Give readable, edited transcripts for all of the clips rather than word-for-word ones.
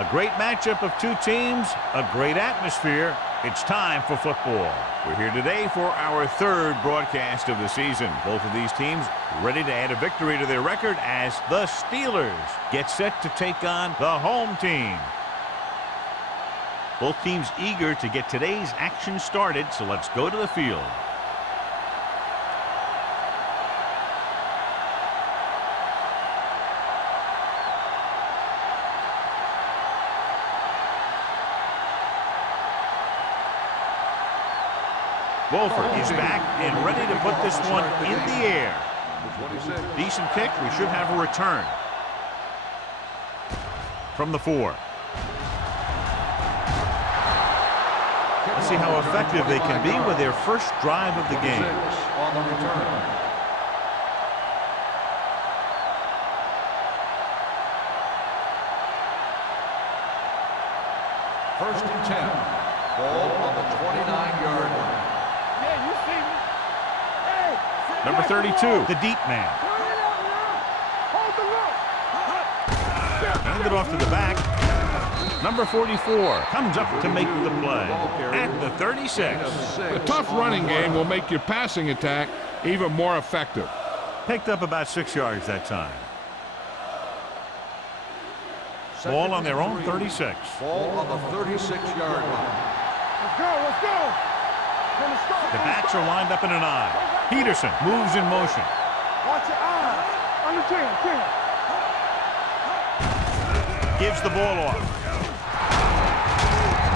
A great matchup of two teams, a great atmosphere. It's time for football. We're here today for our third broadcast of the season. Both of these teams ready to add a victory to their record as the Steelers get set to take on the home team. Both teams eager to get today's action started, so let's go to the field. Wolford is back and ready to put this one in the air. Decent kick. We should have a return. From the 4. Let's see how effective they can be with their first drive of the game. On the return. First and 10. Ball on the 29-yard line. Number 32, the deep man. Hand it off to the back. Number 44 comes up to make the play at the 36. A tough running game will make your passing attack even more effective. Picked up about 6 yards that time. Ball on their own 36. Ball on the 36-yard line. Let's go. The backs are lined up in an I. Peterson moves in motion. Watch your eyes. On the 10. Gives the ball off.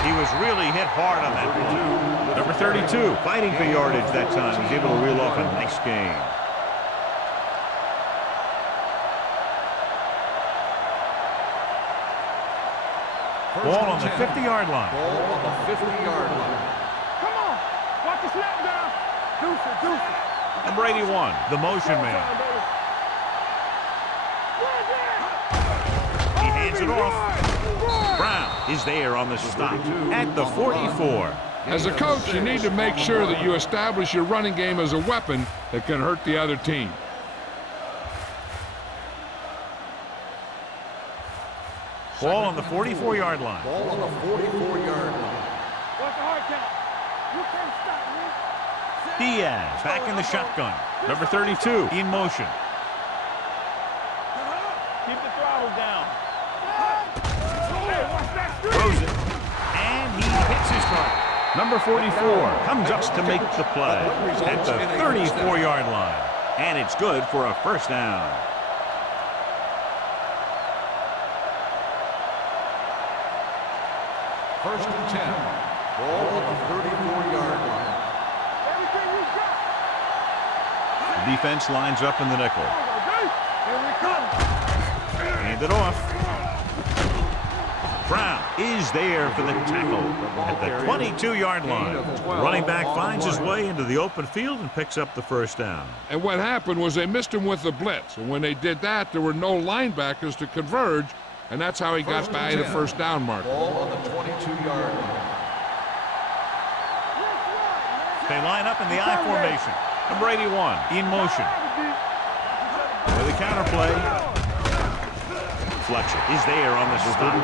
He was really hit hard on that ball. Number 32, fighting for yardage that time. He's able to reel off a nice gain. Ball on the 50-yard line. Ball on the 50-yard line. Come on. Watch the snap down. Deuce it. Number 81, the motion man. He hands it off. Brown is there on the stop at the 44. As a coach, you need to make sure that you establish your running game as a weapon that can hurt the other team. Ball on the 44-yard line. Ball on the 44-yard line. Watch the hard count. You can't stop me. Diaz back in the shotgun. Number 32 in motion. Keep the throttle down. Hey, watch that screen. Throws it. And he hits his target. Number 44 comes up to make the play at the 34-yard line. And it's good for a first down. First and 10. Ball on the 34-yard line. Everything you got. The defense lines up in the nickel. Here we come. Hand it off. Brown is there for the tackle at the 22-yard line. The running back finds his way into the open field and picks up the first down. And what happened was they missed him with the blitz. And when they did that, there were no linebackers to converge. And that's how he got by the first down marker. Ball on the 22-yard line. They line up in the I formation. Number 81 in motion. With the counterplay. Fletcher is there on the stop.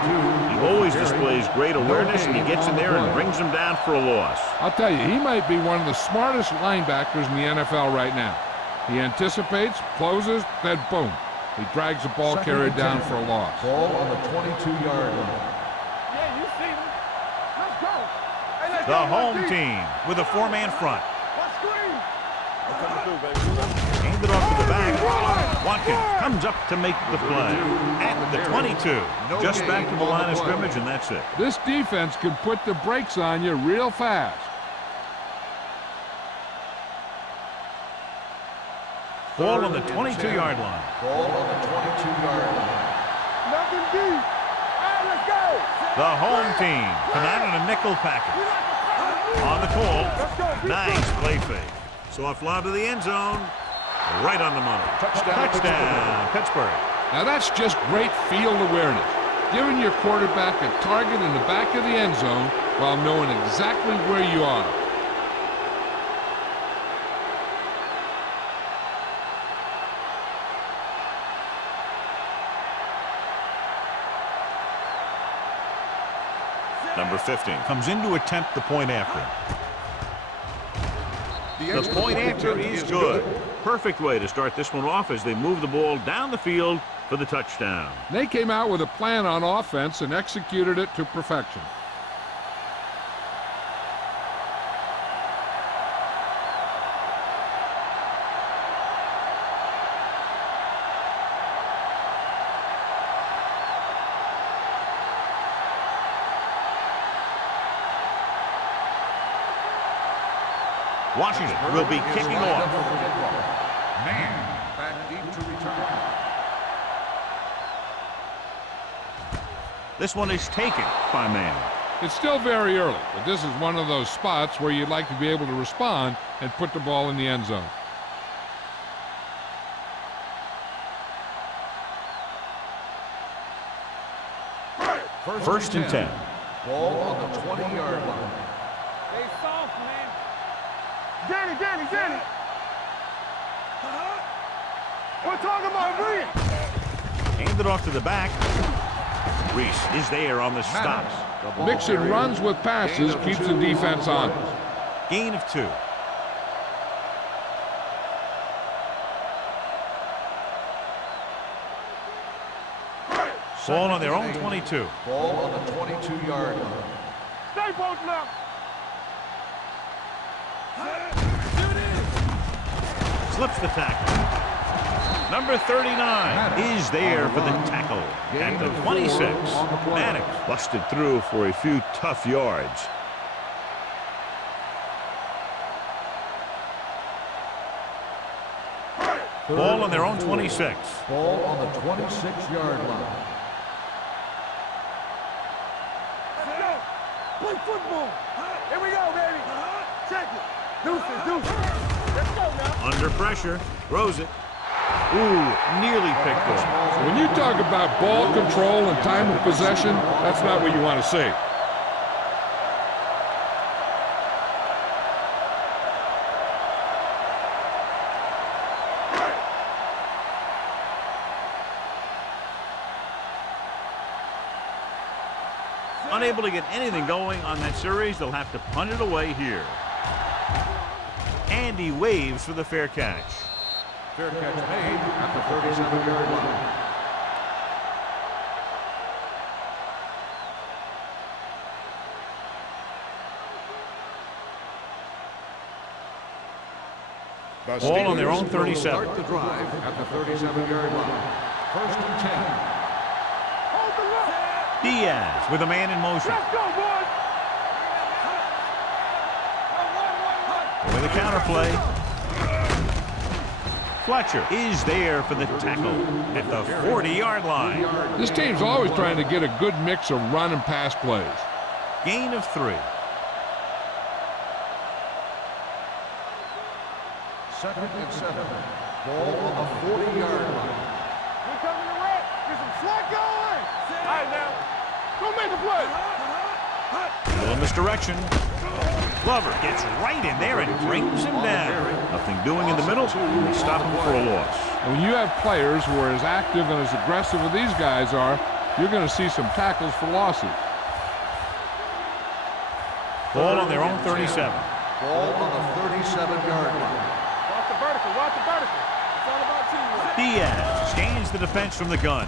He always displays great awareness, and he gets in there and brings him down for a loss. I'll tell you, he might be one of the smartest linebackers in the NFL right now. He anticipates, closes, then boom. He drags the ball carrier down for a loss. Ball on the 22-yard line. Yeah, you see me. Let's go. Hey, let's The go, home Marquis. team with a 4-man front. Watch screen. Hand it off to the back. Watkins comes up to make the play at the 22. Just back to the line of scrimmage, and that's it. This defense can put the brakes on you real fast. Ball on the 22-yard line. Ball on the 22-yard line. Nothing deep. All right, let's go. The home team come out in a nickel package. On the call, nice play fake. Soft lob to the end zone. Right on the money. Touchdown, Pittsburgh. Now that's just great field awareness. Giving your quarterback a target in the back of the end zone while knowing exactly where you are. Number 15 comes in to attempt the point after. The point after is good. Perfect way to start this one off as they move the ball down the field for the touchdown. They came out with a plan on offense and executed it to perfection. Washington will be kicking off. Man, back deep to return. This one is taken by Man. It's still very early, but this is one of those spots where you'd like to be able to respond and put the ball in the end zone. First and 10. Ball on the 20-yard line. Stay soft, man. Danny. We're talking about Reese. Hand it off to the back. Reese is there on the stop. Mixing runs with passes keeps the defense on. Gain of 2. Ball on their own 22. Ball on the 22-yard line. Stay posted up. Slips the tackle. Number 39 is there for the tackle at the 26. Maddox busted through for a few tough yards. Ball on their own 26. Ball on the 26-yard line. Play football. Here we go, baby. Check it. Deuces. Let's go now. Under pressure. Throws it. Ooh, nearly picked off. When you talk about ball control and time of possession, that's not what you want to see. Unable to get anything going on that series, they'll have to punt it away here. Andy waves for the fair catch. Fair catch made at the 37-yard line. Ball on their own 37. Start the drive at the 37-yard line. First and 10. Diaz with a man in motion. Let's go, boys. With a counter play. Fletcher is there for the tackle at the 40-yard line. This team's always trying to get a good mix of run and pass plays. Gain of 3. Second and 7. Ball on the 40-yard line. We coming to red. Get some slack going. All right, now. Go make a play. A little misdirection. Glover gets right in there and brings him down. Nothing doing in the middle. They stop him for a loss. And when you have players who are as active and as aggressive as these guys are, you're going to see some tackles for losses. Ball on their own 37. Ball on the 37-yard line. Watch the vertical. It's all about teamwork. Diaz scans the defense from the gun.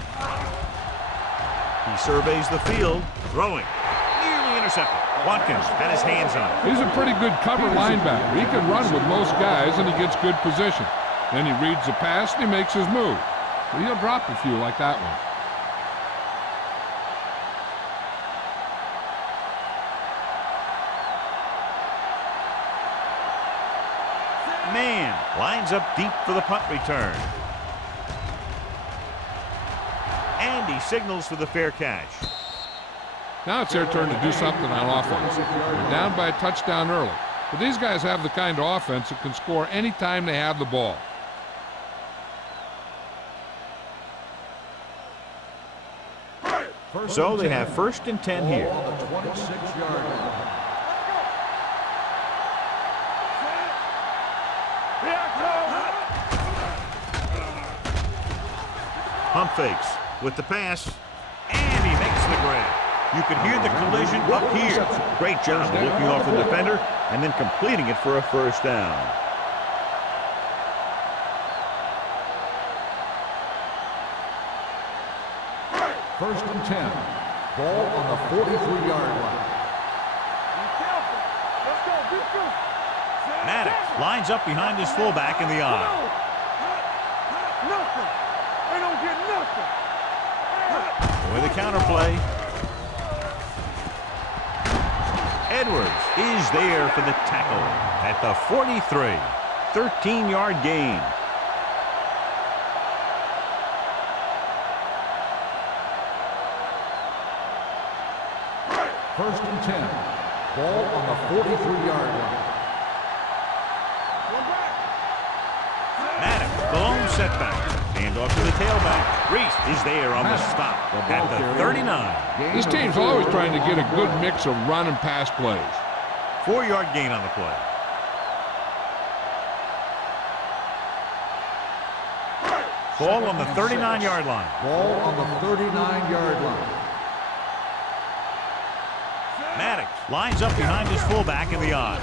He surveys the field, throwing. Nearly intercepted. Watkins had his hands on it. He's a pretty good cover linebacker. He can run with most guys, and he gets good position. Then he reads the pass, and he makes his move. But he'll drop a few like that one. Man lines up deep for the punt return. And he signals for the fair catch. Now it's their turn to do something on offense. They're down by a touchdown early. But these guys have the kind of offense that can score any time they have the ball. So they have first and 10 here. On the 26-yard line. Pump fakes with the pass, and he makes the grab. You could hear the collision up here. Great job of looking off the defender and then completing it for a first down. First and 10. Ball on the 43-yard line. Maddox lines up behind his fullback in the eye. Nothing. They don't get nothing. With a counter play. Edwards is there for the tackle at the 43. 13-yard gain. First and 10. Ball on the 43-yard line. Maddox, the lone setback. Hand off to the tailback. Reese is there on the stop at the 39. This team's always trying to get a good mix of run and pass plays. 4-yard gain on the play. Ball on the 39-yard line. Ball on the 39-yard line. Maddox lines up behind his fullback in the eye.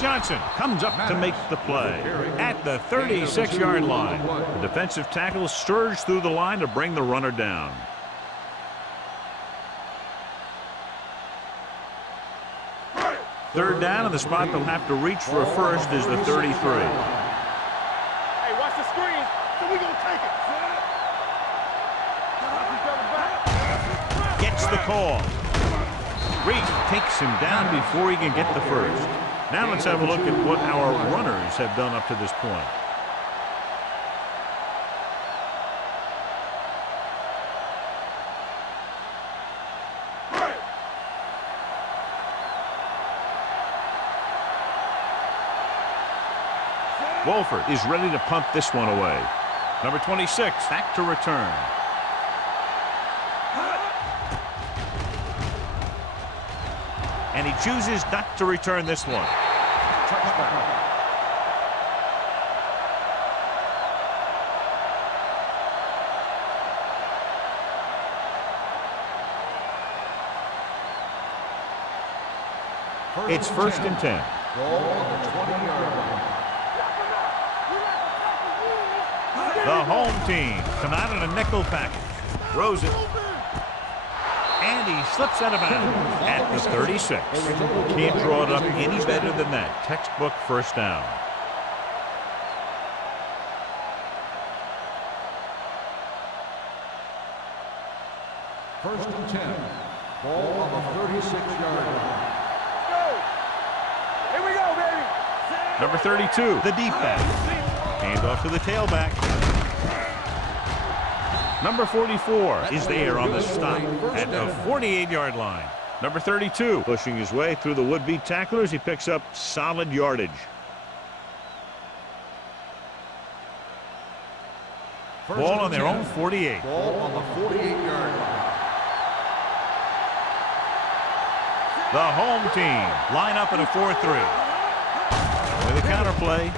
Johnson comes up to make the play at the 36-yard line. The defensive tackle surged through the line to bring the runner down. Third down, and the spot they'll have to reach for a first is the 33. Hey, watch the screen. So we gonna take it. Gets the call. Reese takes him down before he can get the first. Now let's have a look at what our runners have done up to this point. Wolford is ready to punt this one away. Number 26 back to return. And he chooses not to return this one. It's first and 10. Ball on the 20-yard line. The home team come out in a nickel package. Throws it. And he slips out of bounds at the 36. Can't draw it up any better than that. Textbook first down. First and 10. Ball on the 36-yard line. Here we go, baby. Number 32, the deep back. Hand off to the tailback. Number 44 is there on the stop at the 48-yard line. Number 32 pushing his way through the would-be tacklers. He picks up solid yardage. Ball on their own 48. Ball on the 48-yard line. The home team line up in a 4-3. With a counter play.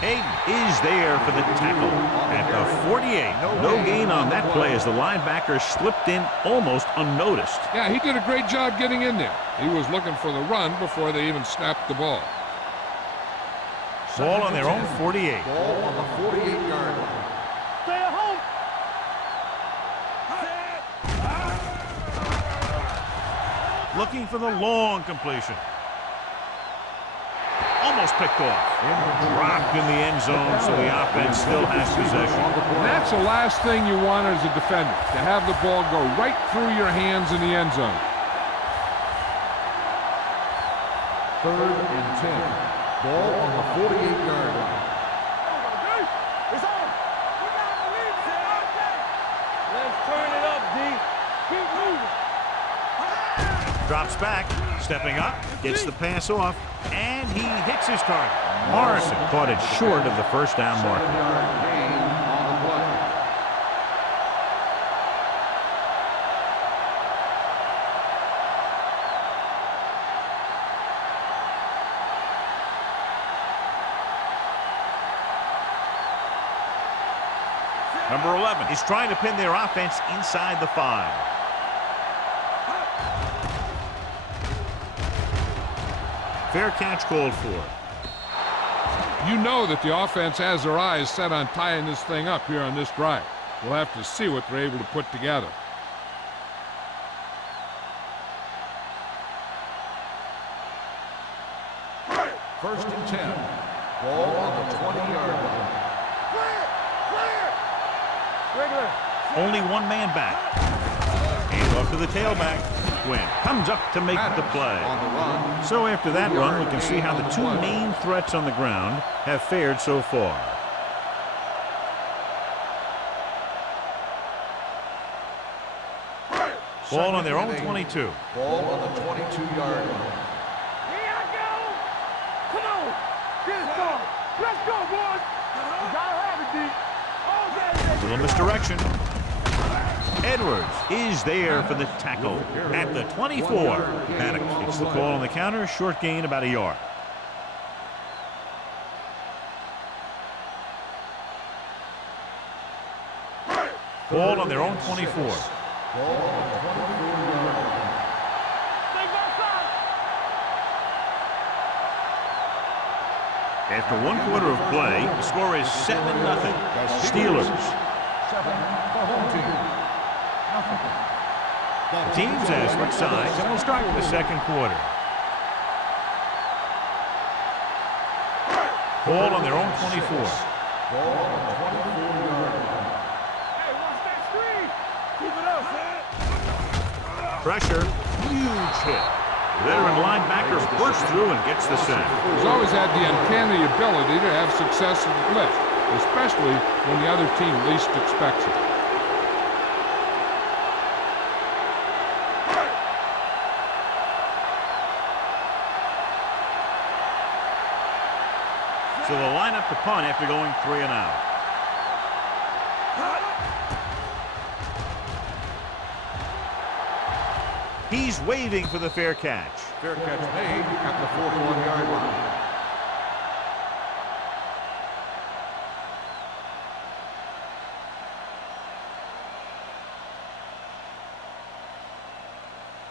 Hayden is there for the tackle at the 48. No gain on that play as the linebacker slipped in almost unnoticed. Yeah, he did a great job getting in there. He was looking for the run before they even snapped the ball. Ball on their own 48. Ball on the 48-yard line. Stay at home. Looking for the long completion. Almost picked off. Dropped in the end zone, so the offense still has possession. And that's the last thing you want as a defender, to have the ball go right through your hands in the end zone. Third and 10. Ball on the 48-yard line. It's on. We got to lead it. Let's turn it up, D. Keep moving. Drops back, stepping up, gets the pass off, and he hits his target. Morrison caught it short of the first down marker. 7-yard gain on the play. Number 11 is trying to pin their offense inside the 5. Fair catch called for. You know that the offense has their eyes set on tying this thing up here on this drive. We'll have to see what they're able to put together. First and 10. Ball on the 20-yard line. Regular. Only one man back. Hand off to the tailback. Quinn comes up to make the play. On the run. So after that run, we can see how the two main threats on the ground have fared so far. Ball on their own 22. Ball on the 22-yard line. Here I go. Come on. Get it going. Let's go, boys. You gotta have it, D. All day. Little misdirection. Edwards is there for the tackle at the 24. Maddox gets the call on the counter. Short gain, about a yard. Ball on their own 24. Ball on the 24-yard line. After one quarter of play, the score is 7-0. Steelers. 7, the home team. The teams have switched sides, and we'll start the second quarter. Ball on their own 24. Ball on the 24-yard line. Hey, watch that screen. Keep it up, man. Pressure, huge hit. Veteran linebacker bursts through and gets the sack. He's always had the uncanny ability to have success in the blitz, especially when the other team least expects it. So they'll line up to punt after going 3 and out. He's waving for the fair catch. Fair catch made at the 41-yard line.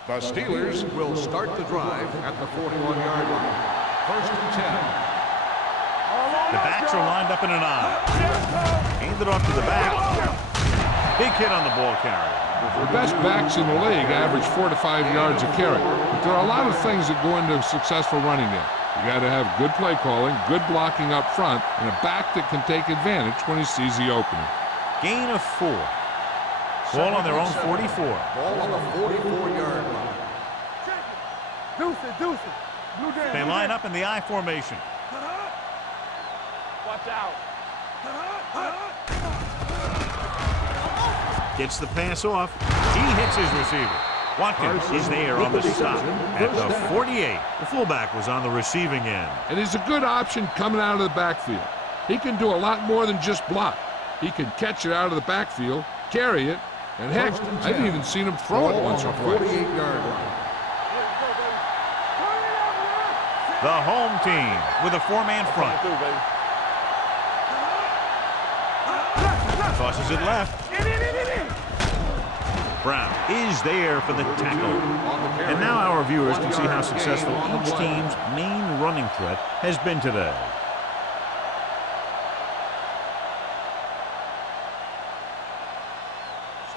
The Steelers will start the drive at the 41-yard line. First and 10. The backs are lined up in an eye. Handed off to the back. Big hit on the ball carrier. The best backs in the league average 4 to 5 yards a carry. But there are a lot of things that go into a successful running game. You got to have good play calling, good blocking up front, and a back that can take advantage when he sees the opening. Gain of 4. Ball on their own 44. Ball on the 44-yard line. Deuce it, deuce it. Blue down. They line up in the I formation. Watch out. Gets the pass off. He hits his receiver. Watkins is there on the stop at the 48. The fullback was on the receiving end. And he's a good option coming out of the backfield. He can do a lot more than just block. He can catch it out of the backfield, carry it, and heck, I've even seen him throw it once or twice. 48-yard line. The home team with a 4-man front. Tosses it left. Brown is there for the tackle. And now our viewers can see how successful each team's main running threat has been today.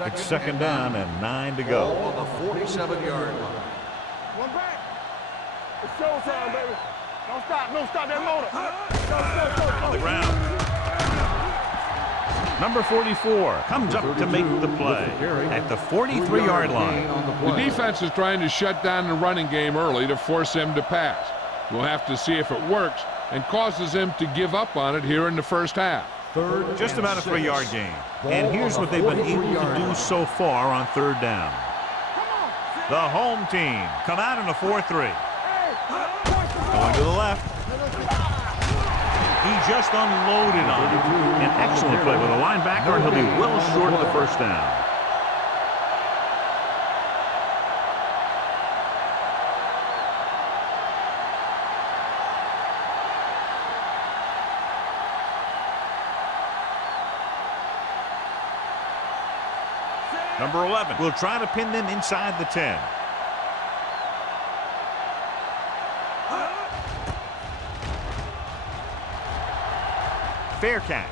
It's second down and 9 to go. Ball on the 47-yard line. One back. It's showtime, baby. Don't stop. Don't stop that motor. On the ground. Number 44 comes up to make the play at the 43-yard line. The defense is trying to shut down the running game early to force him to pass. We'll have to see if it works and causes him to give up on it here in the first half. Just about a 3-yard gain. And here's what they've been able to do so far on third down. The home team come out in a 4-3. Going to the left. He just unloaded on it. An excellent play with a linebacker, and he'll be well short of the first down. Number 11 will try to pin them inside the 10. fair catch.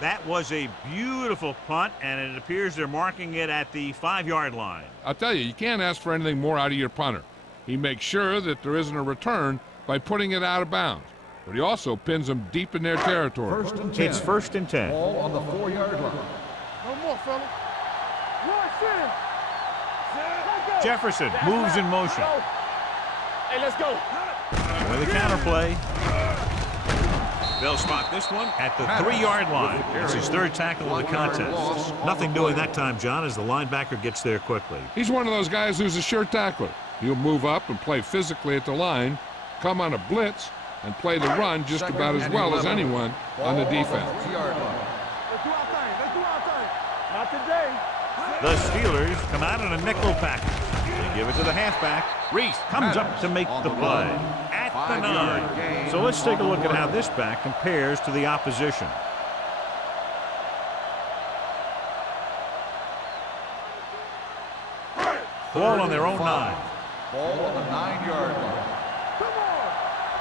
That was a beautiful punt, and it appears they're marking it at the 5-yard line. I'll tell you, you can't ask for anything more out of your punter. He makes sure that there isn't a return by putting it out of bounds, but he also pins them deep in their territory. First and 10. It's 1st and 10. Ball on the 4-yard line. No more, fella. Jefferson moves in motion. Hey, let's go. With a counter play. They'll spot this one at the 3-yard line. It's his 3rd tackle of the contest. Nothing doing that time, John, as the linebacker gets there quickly. He's one of those guys who's a sure tackler. He'll move up and play physically at the line, come on a blitz, and play the run just about as well as anyone on the defense. Let's do our thing. Let's do our thing. Not today. The Steelers come out in a nickel package. They give it to the halfback. Reese comes up to make the play at the 9. So let's take a look at how this back compares to the opposition. Ball on their own 9. Ball on the 9-yard line. Come on.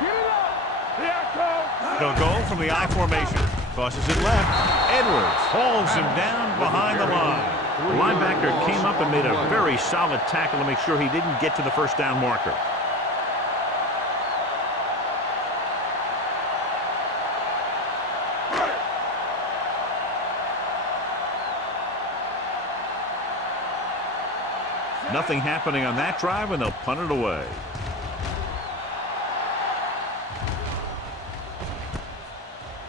Get it up. Here I come. They'll go from the I formation. Tosses it left. Edwards hauls him down behind the line. The linebacker came up and made a very solid tackle to make sure he didn't get to the 1st down marker. Nothing happening on that drive, and they'll punt it away.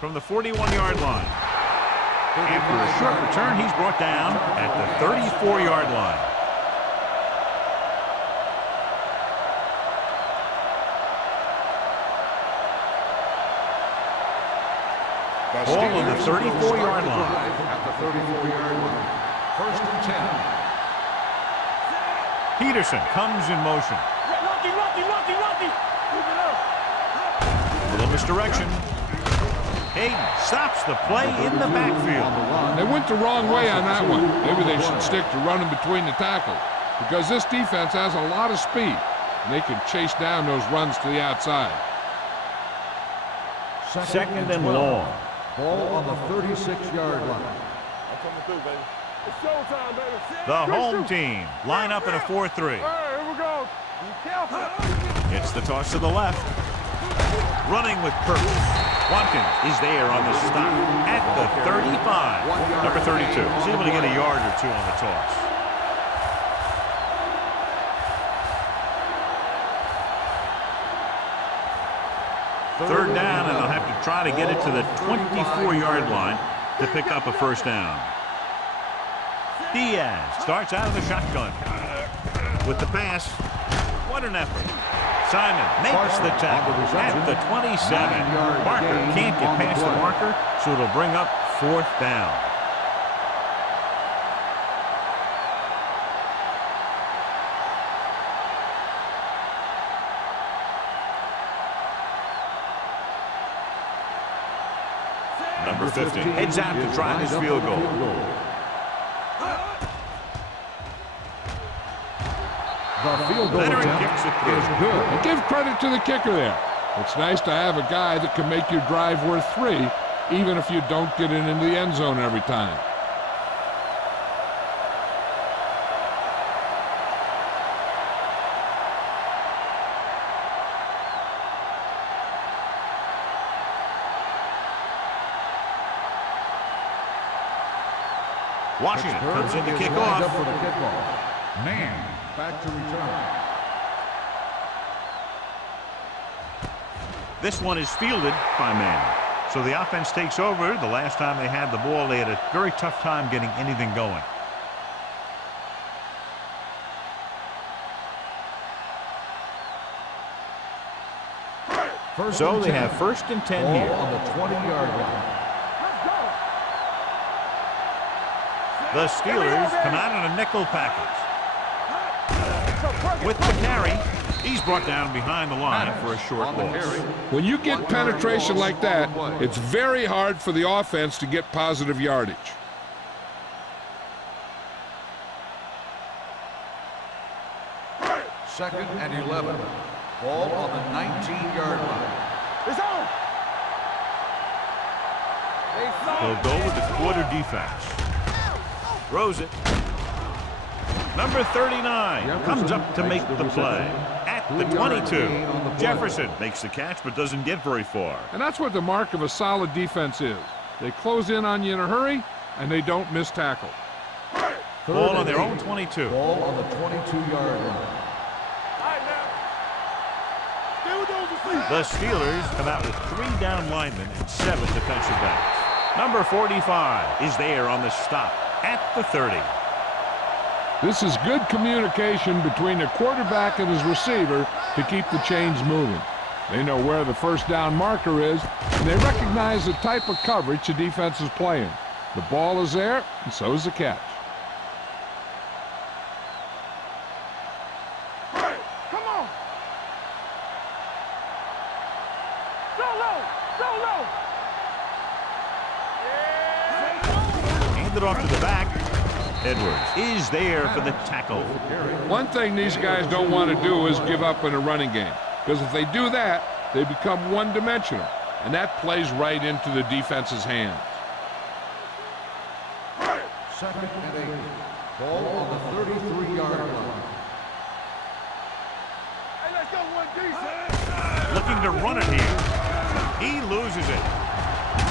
From the 41-yard line. After a short return, he's brought down at the 34-yard line. Ball on the 34-yard line. At the 34-yard line. 1st and 10. Peterson comes in motion. Lucky. Keep it up. Little misdirection. Hayden stops the play in the backfield. They went the wrong way on that one. Maybe they should stick to running between the tackles, because this defense has a lot of speed, and they can chase down those runs to the outside. 2nd and long. Ball on the 36-yard line. I'm coming through, baby. It's showtime, baby. The home team line up in a 4-3. All right, here we go. Be careful. It's the toss to the left. Running with purpose. Watkins is there on the stop at the 35. Number 32 is able to get a yard or 2 on the toss. Third down, and they'll have to try to get it to the 24-yard line to pick up a 1st down. Diaz starts out of the shotgun with the pass. What an effort. Simon makes the tackle at the 27. Parker can't get past the marker, so it'll bring up 4th down. Number 50 heads out to try this field goal. The field goal Leonard attempt kicks it through. is good. And give credit to the kicker there. It's nice to have a guy that can make your drive worth 3, even if you don't get it into the end zone every time. Washington comes in to kick Lined up off. for the kickoff. Man, back to return. This one is fielded by Mann. So the offense takes over. The last time they had the ball, they had a very tough time getting anything going. So they have 1st and 10 here. On the 20-yard line. The Steelers come out in a nickel package. With the carry, he's brought down behind the line for a short loss. When you get penetration like that, it's very hard for the offense to get positive yardage. Second and 11. Ball on the 19-yard line. It's on. He'll go with the quarter defense. Throws it. Number 39 comes up to make the play. At the 22, Jefferson makes the catch but doesn't get very far. And that's what the mark of a solid defense is. They close in on you in a hurry, and they don't miss tackle. Ball on their own 22. Ball on the 22-yard line. The Steelers come out with 3 down linemen and 7 defensive backs. Number 45 is there on the stop at the 30. This is good communication between the quarterback and his receiver to keep the chains moving. They know where the first down marker is, and they recognize the type of coverage the defense is playing. The ball is there, and so is the catch. Come on. Go low. Handed off to the back. Edwards is there for the tackle. One thing these guys don't want to do is give up in a running game, because if they do that, they become one-dimensional, and that plays right into the defense's hands. Second and 8. Ball on the 33-yard line. Hey, let's go 1D, Looking to run it here. He loses it.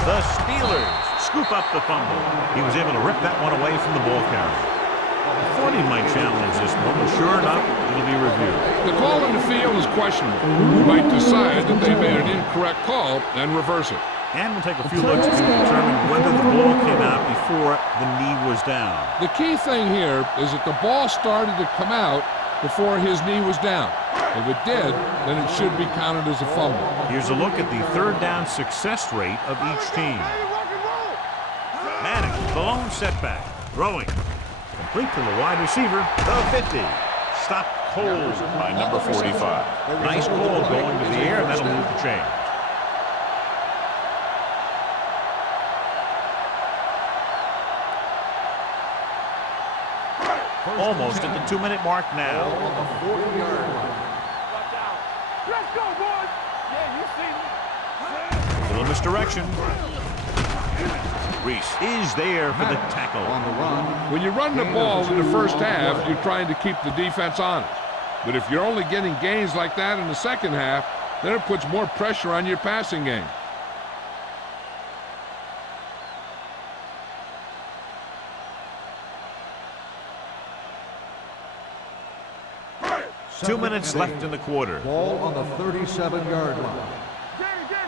The Steelers scoop up the fumble. He was able to rip that one away from the ball carrier. I thought he might challenge this one, but sure enough, it'll be reviewed. The call in the field is questionable. You might decide that they made an incorrect call and reverse it. And we'll take a few looks to determine whether the ball came out before the knee was down. The key thing here is that the ball started to come out before his knee was down. If it did, then it should be counted as a fumble. Here's a look at the third down success rate of each team. Manning, the lone setback, throwing. Complete to the wide receiver, the 50. Stopped cold by number 45. Nice ball going to the air, and that'll move the chain. Almost at the 2-minute mark now. On the 40-yard line. Let's go, boys. Yeah, you see me. Little misdirection. Reese is there for the tackle. On the run. When you run the ball in the first half, you're trying to keep the defense honest. But if you're only getting gains like that in the second half, then it puts more pressure on your passing game. Two minutes left in the quarter. Ball on the 37-yard line. Get it.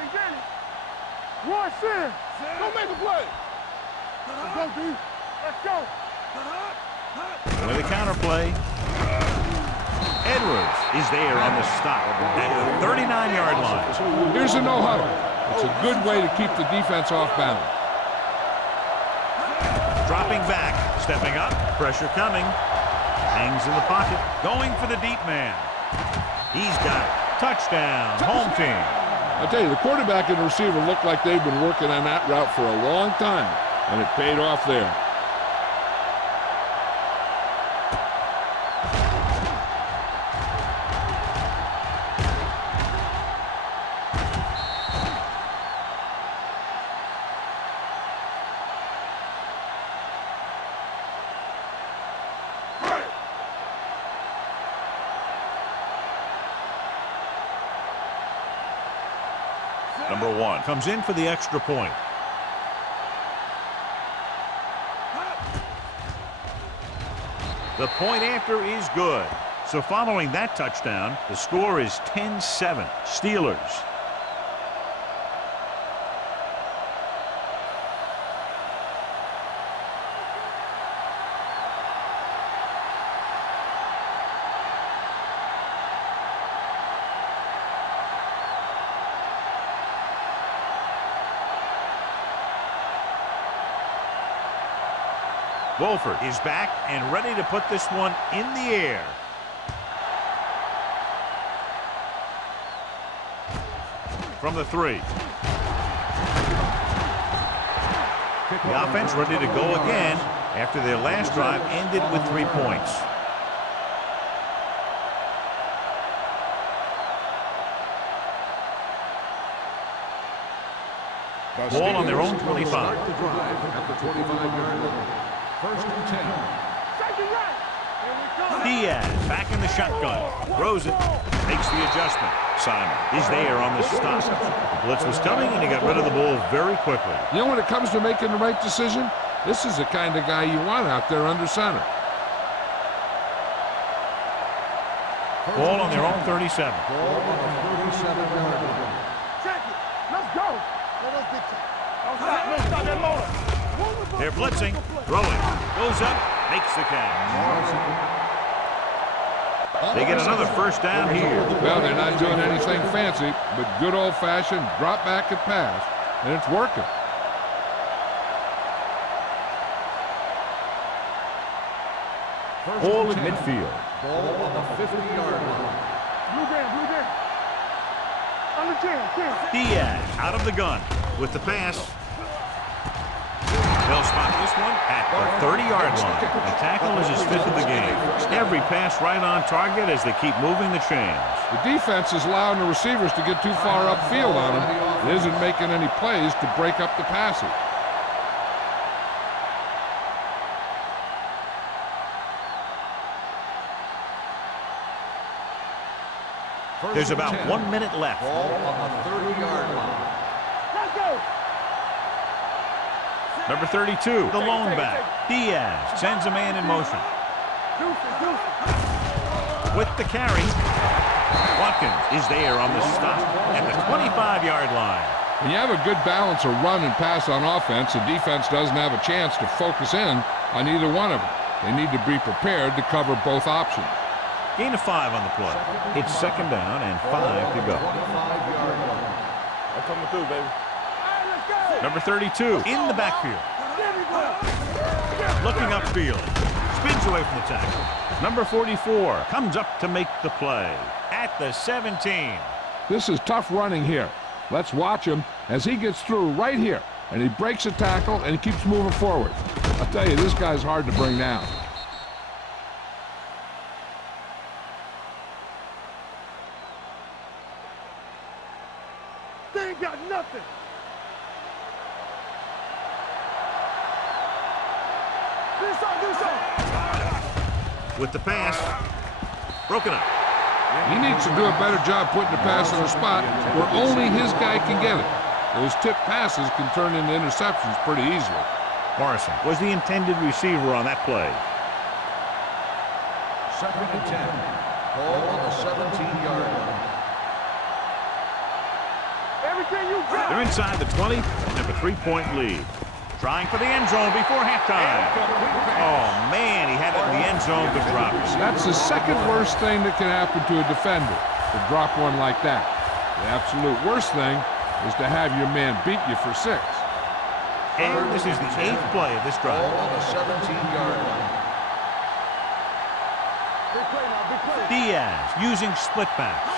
One sin. Don't make a play. Let's go, D. Let's go. With a counterplay. Edwards is there on the stop at the 39-yard line. Here's a no-huddle. It's a good way to keep the defense off balance. Dropping back, stepping up, pressure coming. Hangs in the pocket, going for the deep man. He's got it. Touchdown, home team. I tell you, the quarterback and the receiver look like they've been working on that route for a long time, and it paid off there. Number 1 comes in for the extra point. The point after is good. So following that touchdown, the score is 10-7. Steelers. Wolford is back and ready to put this one in the air. From the 3. The offense ready to go again after their last drive ended with 3 points. Ball on their own Steelers 25. will start the drive at the 25-yard line. First and 10. Diaz back in the shotgun. Throws it. Makes the adjustment. Simon is there on the stop. The blitz was coming, and he got rid of the ball very quickly. You know, when it comes to making the right decision, this is the kind of guy you want out there under center. Ball on their own 37. Ball on the 37-yard line. Check it. Let's go. Let us get checked. Don't stop that motor. They're blitzing. Throwing. Goes up. Makes the catch. They get another first down here. Well, they're not doing anything fancy, but good old-fashioned drop back and pass, and it's working. Ball in midfield. Ball on the 50-yard line. Blue game. Under 10. Diaz out of the gun with the pass. They'll spot this one at the 30-yard line. The tackle is his fifth of the game. Every pass right on target as they keep moving the chains. The defense is allowing the receivers to get too far upfield on him. It isn't making any plays to break up the passing. There's about 1 minute left. Ball on the 30-yard line. Let's go. Number 32, the lone back. Diaz sends a man in motion. With the carry, Watkins is there on the stop at the 25-yard line. When you have a good balance of run and pass on offense, the defense doesn't have a chance to focus in on either one of them. They need to be prepared to cover both options. Gain of 5 on the play. It's second down and 5 to go. 25-yard line. I'm coming through, baby. Number 32 in the backfield. Looking upfield. Spins away from the tackle. Number 44 comes up to make the play at the 17. This is tough running here. Let's watch him as he gets through right here. And he breaks a tackle and he keeps moving forward. I'll tell you, this guy's hard to bring down. They ain't got nothing. Do something. With the pass. Broken up. He needs to do a better job putting the pass in a spot where only his guy can get it. Those tip passes can turn into interceptions pretty easily. Morrison was the intended receiver on that play. Second and 10. Ball on the 17-yard line. Everything you got. They're inside the 20 and have a 3-point lead. Trying for the end zone before halftime. Oh, man, he had it in the end zone but dropped it. That's the second worst thing that can happen to a defender, to drop one like that. The absolute worst thing is to have your man beat you for 6. And this is the 8th play of this drive. Ball on the 17-yard line. Big play now, big play. Diaz using split backs.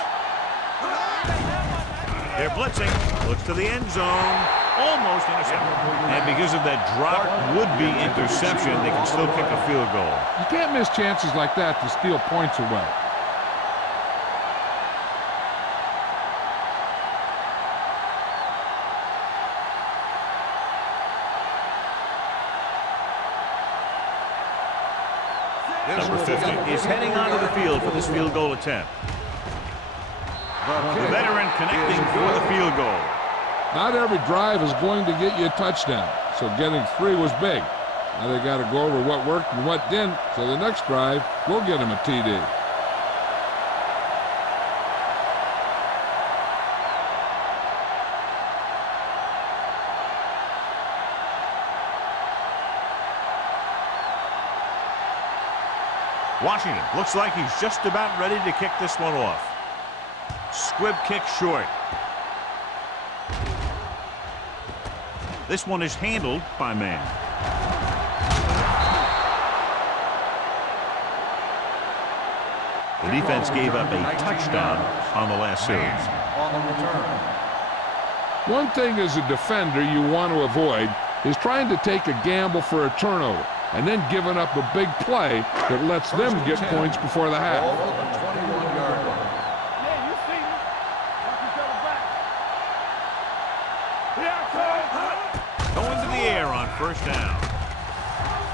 They're blitzing. Looks to the end zone. Almost intercepted. And because of that drop would-be interception, they can still kick a field goal. You can't miss chances like that to steal points away. Number 50 is heading onto the field for this field goal attempt. The veteran connecting for the field goal. Not every drive is going to get you a touchdown, so getting 3 was big. Now they got to go over what worked and what didn't, so the next drive will get them a TD. Washington looks like he's just about ready to kick this one off. Squib kick short. This one is handled by man. The defense gave up a touchdown on the last series. On the return. One thing as a defender you want to avoid is trying to take a gamble for a turnover and then giving up a big play that lets them get points before the half. Ball on the 21-yard line. Yeah, you see me. Watch each other back. Here I come. first down.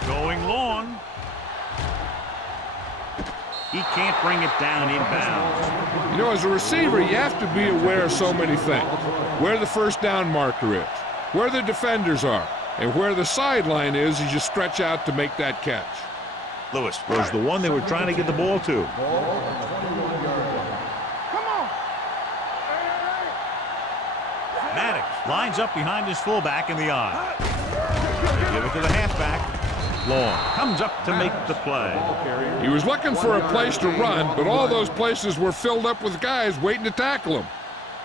Going long. He can't bring it down inbounds. You know, as a receiver, you have to be aware of so many things. Where the first down marker is, where the defenders are, and where the sideline is as you stretch out to make that catch. Lewis was the one they were trying to get the ball to. Maddox lines up behind his fullback in the eye. Give it to the halfback. Long comes up to make the play. He was looking for a place to run, but all those places were filled up with guys waiting to tackle him.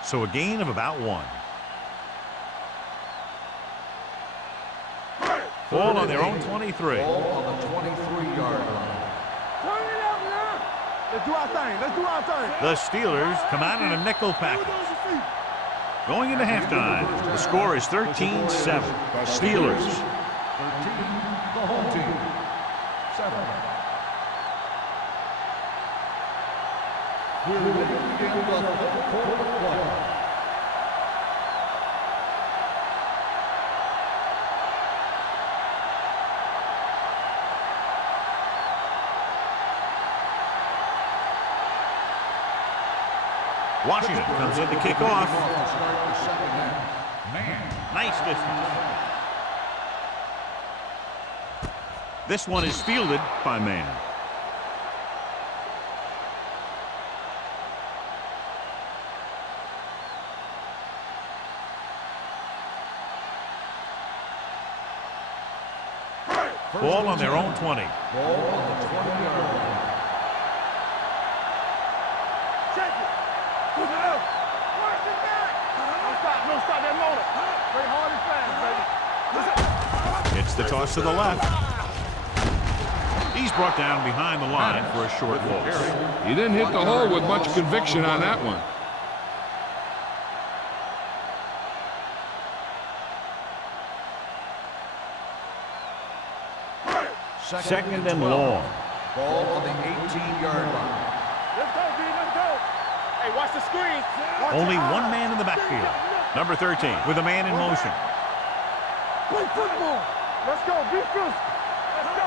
So a gain of about 1. Ball on their own 23. Ball on the 23-yard line. Turn it up now. Let's do our thing. Let's do our thing. The Steelers come out in a nickel package. Going into halftime, the score is 13-7. Steelers. 13, the home team. 7. We're ready to begin the fourth quarter. Washington comes in to kick off. Nice distance. This one is fielded by Man. Ball on their own 20. Ball on the 20-yard line. Check it. Push it up. Work it back. Don't stop that motor. Straight hard and fast, baby. It's the toss to the left. He's brought down behind the line for a short loss. He didn't hit the hole with much conviction on that one. Second and long. Ball on the 18-yard line. Let's go, B. Let's go. Hey, watch the screen. Only one man in the backfield. Number 13 with a man in motion. Play football. Let's go. Be physical. Let's go.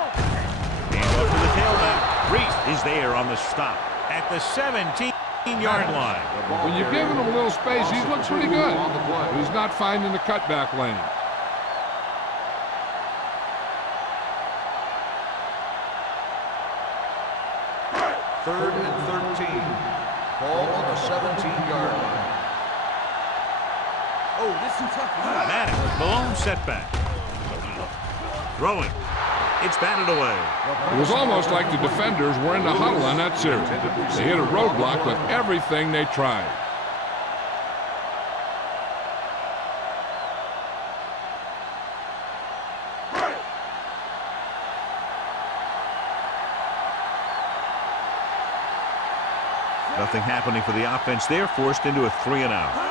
Hand off to the tailback. Reese is there on the stop at the 17-yard line. When you're giving him a little space, he's looked pretty good. But he's not finding the cutback lane. Third and 13. Ball on the 17-yard line. Oh, this is tough. Maddox, Malone setback. Throwing. It's batted away. It was almost like the defenders were in the huddle on that series. They hit a roadblock with everything they tried. Nothing happening for the offense. They're forced into a 3-and-out.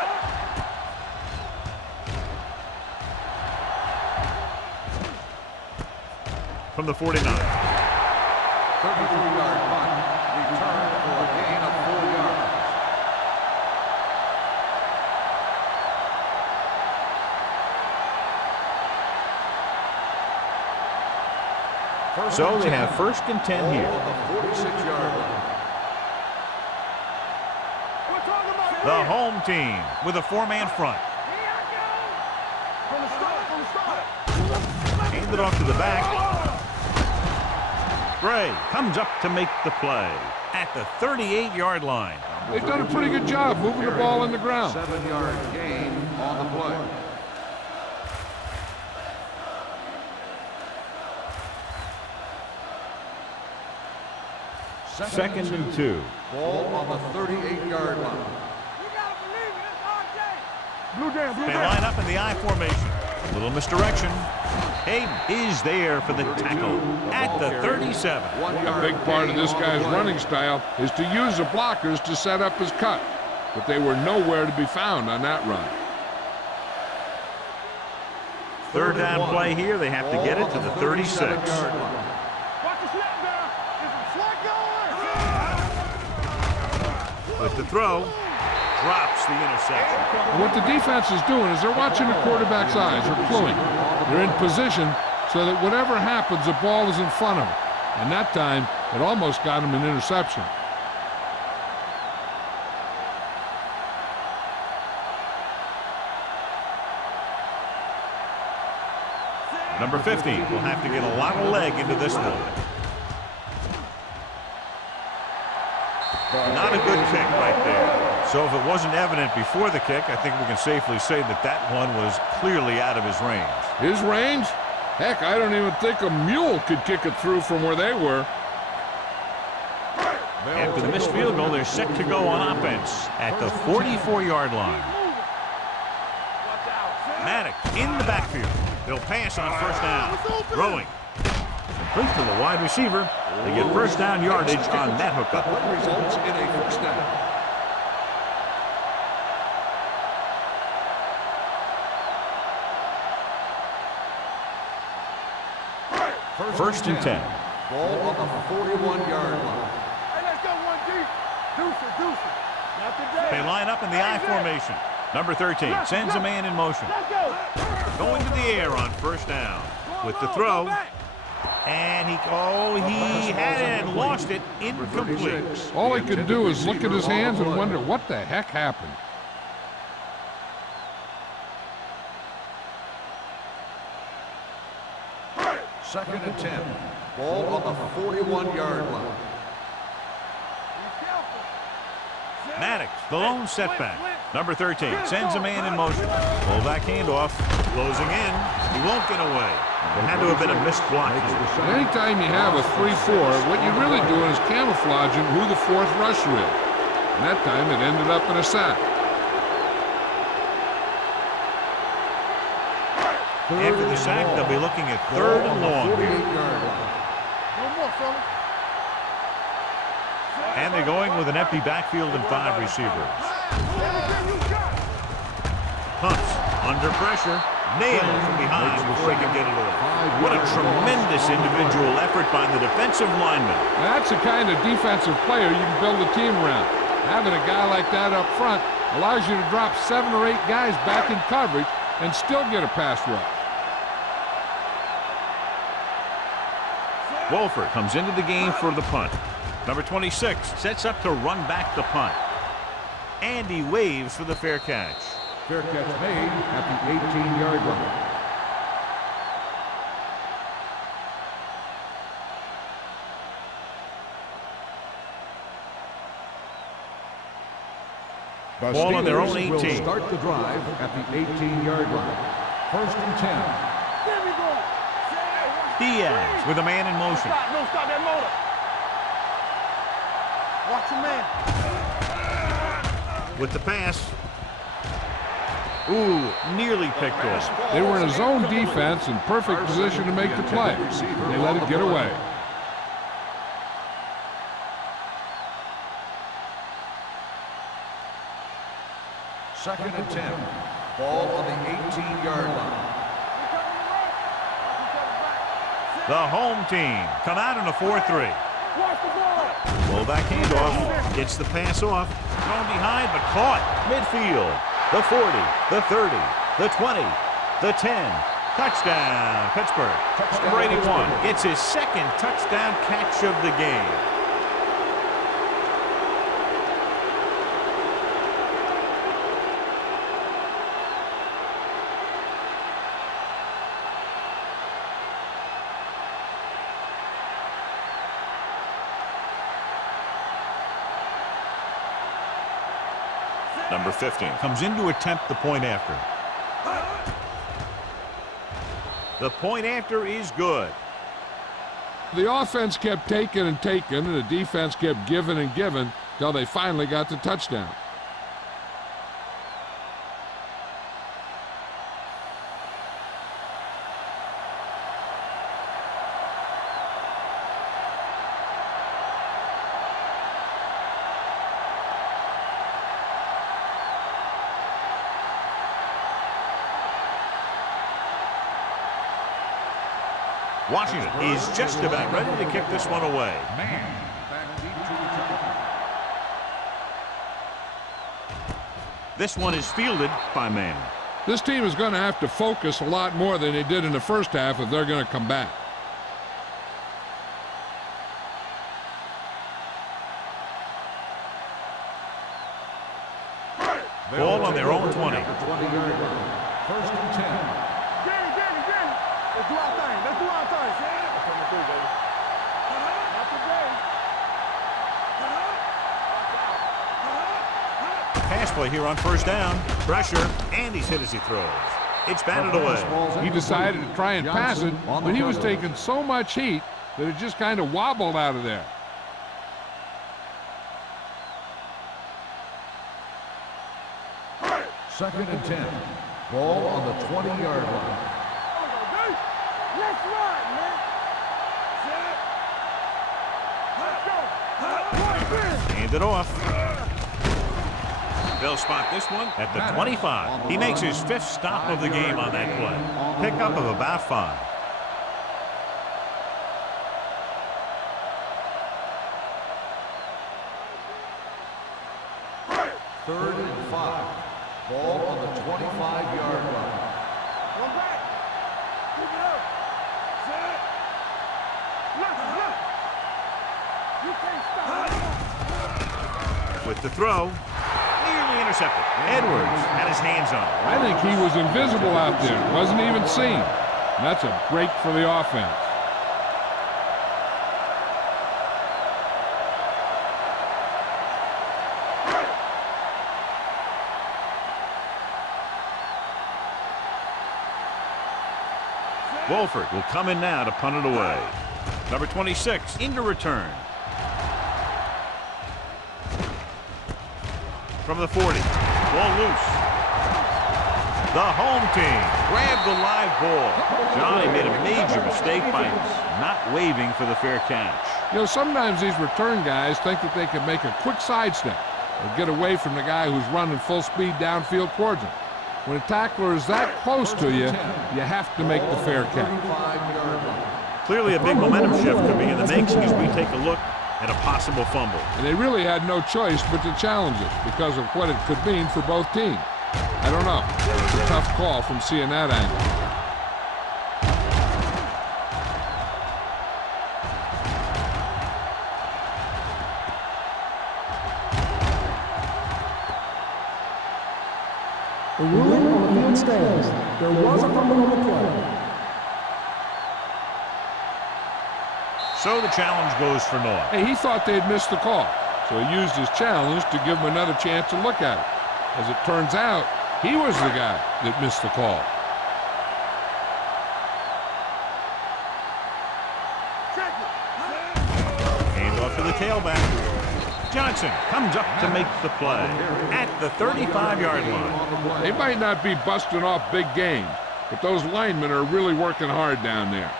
From the 49. 33-yard punt. Return for a gain of 4 yards. So they have first and 10 here. Ball on the 46-yard line. The home team with a 4-man front. Hand it off to the back. Gray comes up to make the play at the 38-yard line. They've done a pretty good job moving the ball in the ground. 7-yard gain on the play. Second and 2. Ball on the 38-yard line. They line up in the I formation. A little misdirection. Hayden is there for the tackle at the 37. A big part of this guy's running style is to use the blockers to set up his cut. But they were nowhere to be found on that run. Third down play here. They have to get it to the 36. Watch the snap down. With the throw. drops the interception. And what the defense is doing is they're watching the quarterback's eyes. They're cluing. They're in position so that whatever happens, the ball is in front of them. And that time, it almost got him an interception. Number 50 will have to get a lot of leg into this one. Not a good kick right there. So if it wasn't evident before the kick, I think we can safely say that that one was clearly out of his range. His range? Heck, I don't even think a mule could kick it through from where they were. After the missed field goal, they're set to go on offense at the 44-yard line. Maddox in the backfield. They'll pass on first down. Throwing. Complete to the wide receiver. They get first down yardage on that hookup. Results in a first down. First and 10. Ball on the 41-yard line. Hey, let's go, 1D. Deuce it. Not today. They line up in the I formation. Number 13 sends a man in motion. Let's go. Going to the air on first down. With the throw. And he had it and lost it. Incomplete. All he could do is look at his hands and wonder what the heck happened. Second and 10. Ball on the 41-yard line. Maddox, the lone setback. Number 13 sends a man in motion. Fullback handoff. Closing in. He won't get away. There had to have been a missed block. Anytime you have a 3-4, what you're really doing is camouflaging who the fourth rusher is. And that time it ended up in a sack. After the sack, they'll be looking at third and long here. No more, fella. And they're going with an empty backfield and 5 receivers. Hunts under pressure. Nailed from behind before he can get it off. What a tremendous individual effort by the defensive lineman. Now, that's the kind of defensive player you can build a team around. Having a guy like that up front allows you to drop 7 or 8 guys back in coverage and still get a pass rush. Wolford comes into the game for the punt. Number 26 sets up to run back the punt. And he waves for the fair catch. Fair catch made at the 18-yard line. The Ball on their own Steelers 18. will start the drive at the 18-yard line. First and 10. There we go. Diaz with a man in motion. Don't stop that motor. Watch your man. With the pass. Ooh, nearly picked off. They were in a zone defense in perfect position to make the play. They let it get away. Second and 10. Ball on the 18-yard line. The home team come out in a 4-3. Watch the ball. Fullback handoff. Gets the pass off. Thrown behind, but caught. Midfield. The 40, the 30, the 20, the 10. Touchdown, Pittsburgh. Brady one gets his second touchdown catch of the game. Number 15 comes in to attempt the point after. The point after is good. The offense kept taking and taking, and the defense kept giving and giving till they finally got the touchdown. Washington is just about ready to kick this one away. This one is fielded by Manning. This team is going to have to focus a lot more than they did in the first half if they're going to come back. Ball on their own 20. First and 10. Danny. Let's do our thing. Let's do our thing. That's what I'm gonna do, baby. Not today. Pass play here on first down. Pressure, and he's hit as he throws. It's batted away. He decided to try and pass it, but he was taking so much heat that it just kind of wobbled out of there. Second and 10. Ball on the 20-yard line. Let's run, man. Let's go. Hand it off. They'll spot this one at the 25. He makes his 5th stop of the game on that play. Pickup of about 5. Third and 5. Ball on the 25-yard line. One back. Keep it up. Set. Look. You can't stop. With the throw, nearly intercepted. Edwards had his hands on it. I think he was invisible out there. Wasn't even seen. And that's a break for the offense. Wolford will come in now to punt it away. Number 26 into return. From the 40. Ball loose. The home team grabbed the live ball. Johnny made a major mistake by not waving for the fair catch. You know, sometimes these return guys think that they can make a quick sidestep or get away from the guy who's running full speed downfield towards him. When a tackler is that close to you, you have to make the fair catch. Clearly a big momentum shift could be in the making as we take a look at a possible fumble. And they really had no choice but to challenge it because of what it could mean for both teams. I don't know. It's a tough call from seeing that angle. The ruling on the field stands. There was a fumble on the play. So the challenge goes for naught. Hey, he thought they'd missed the call, so he used his challenge to give him another chance to look at it. As it turns out, he was the guy that missed the call. Hand off to the tailback. Johnson comes up to make the play at the 35-yard line. They might not be busting off big games, but those linemen are really working hard down there.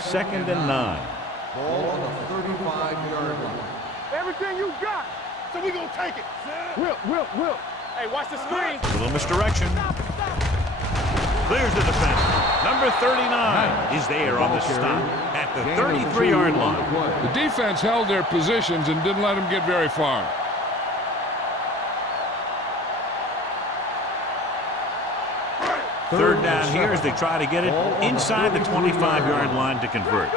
Second and 9. Ball on the 35-yard line. Everything you got. So we gonna take it. Will. Hey, watch the screen. Little misdirection. Clears the defense. Number 39 is there on the stop at the 33-yard line. The defense held their positions and didn't let them get very far. Third down here as they try to get it inside the 25-yard line to convert.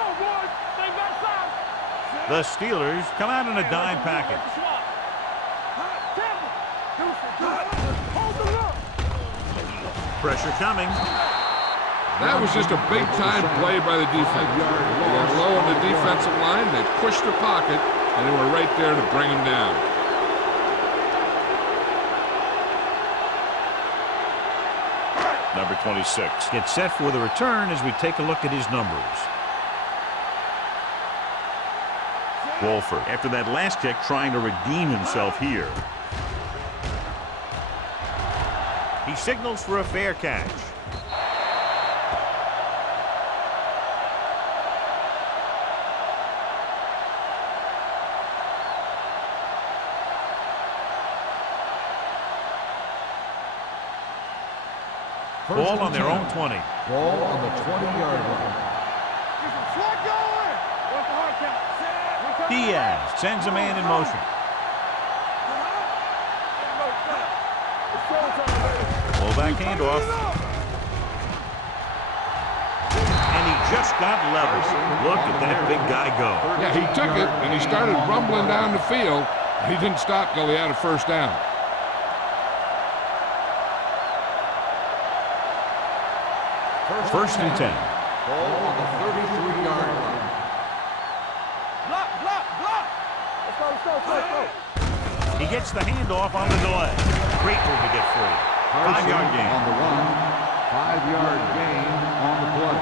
The Steelers come out in a dime package. Pressure coming. That was just a big-time play by the defense. They got low on the defensive line, they pushed the pocket, and they were right there to bring him down. Number 26 gets set for the return as we take a look at his numbers. Wolford, after that last kick, trying to redeem himself here. He signals for a fair catch. Ball on their own 20. Ball on the 20-yard line. Slide going. What's the hard count? Diaz sends a man in motion. Fullback handoff. And he just got leveled. Look at that big guy go. Yeah, he took it, and he started rumbling down the field. He didn't stop till he had a first down. First and 10. Ball on the 33-yard line. Block, block, block. Let's go. He gets the handoff on the delay. Great move to get free. 5-yard gain. On the run. 5-yard gain on the play.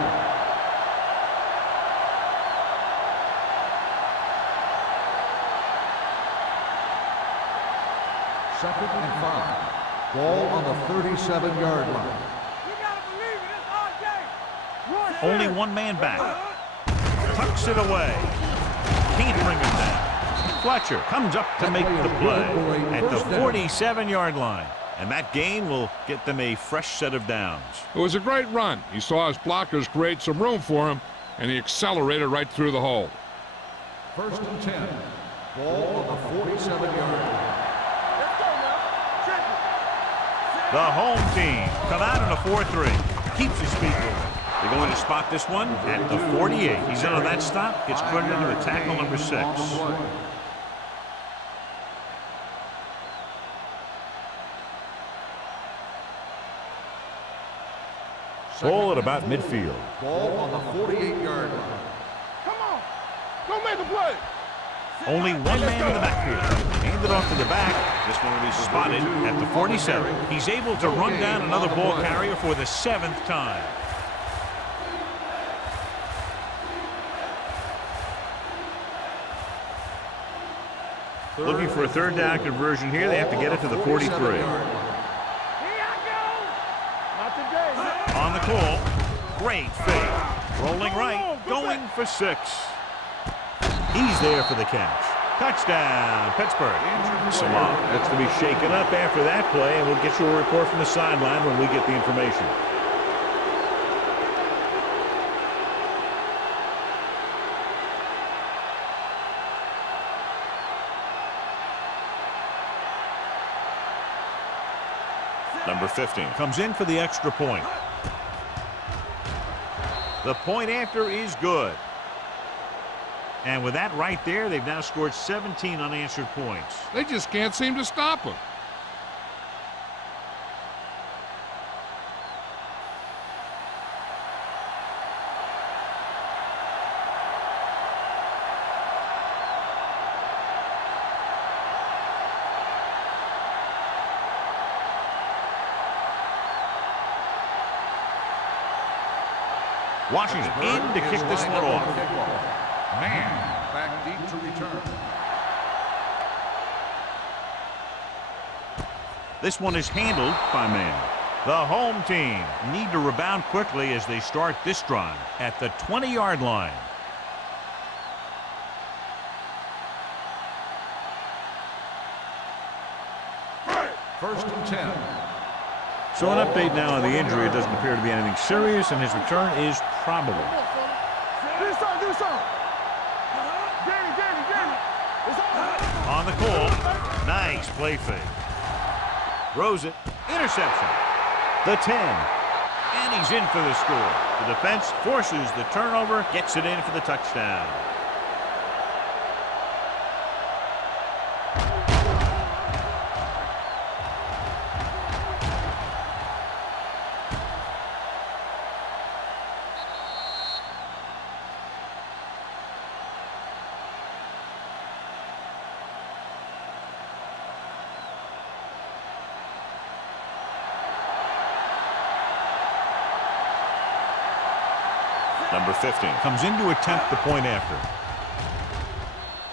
Second and 5. Ball on the 37-yard line. You gotta believe it. It's our game. Run. Only one man back. Tucks it away. Can't bring him down. Fletcher comes up to make the play at the 47-yard line. And that gain will get them a fresh set of downs. It was a great run. He saw his blockers create some room for him, and he accelerated right through the hole. First and 10. Ball on the 47-yard line. Let's go now. Triple. The home team come out in a 4-3. Keeps his feet moving. They're going to spot this one at the 48. He's in on that stop. Gets credited with tackle number 6. Ball at about midfield. Ball on the 48-yard line. Come on. Go make a play. Only one man in the backfield. Handed off to the back. This one will be spotted at the 47. He's able to run down another ball carrier for the 7th time. Looking for a third down conversion here. They have to get it to the 43. Here I go. Not today. On the call. Great fake. Rolling right. Going for 6. He's there for the catch. Touchdown, Pittsburgh. Salah that's to be shaken up after that play, and we'll get you a report from the sideline when we get the information. Number 15 comes in for the extra point. The point after is good. And with that right there, they've now scored 17 unanswered points. They just can't seem to stop him. Washington in to kick this one off. Man back deep to return. This one is handled by man. The home team need to rebound quickly as they start this drive at the 20-yard line. First and 10. So an update now on the injury. It doesn't appear to be anything serious, and his return is probable. Do something. Danny. It's on. On the call. Nice play fake. Throws it. Interception. The 10. And he's in for the score. The defense forces the turnover, gets it in for the touchdown. Number 15 comes in to attempt the point after.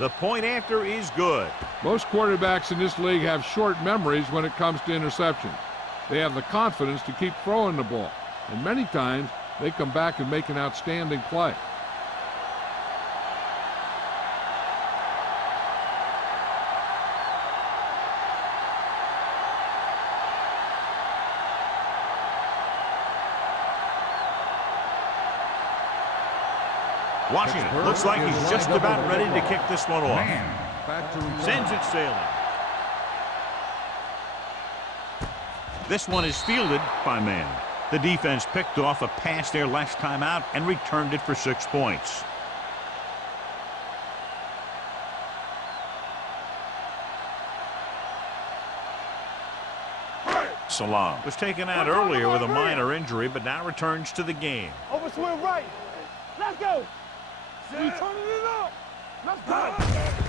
The point after is good. Most quarterbacks in this league have short memories when it comes to interceptions. They have the confidence to keep throwing the ball, and many times they come back and make an outstanding play. Washington looks like he's just about ready to kick this one off. Sends it sailing. This one is fielded by man. The defense picked off a pass there last time out and returned it for 6 points. Salam was taken out earlier with a minor injury, but now returns to the game. Over swing right. Let's go. You turning it up. Let's go.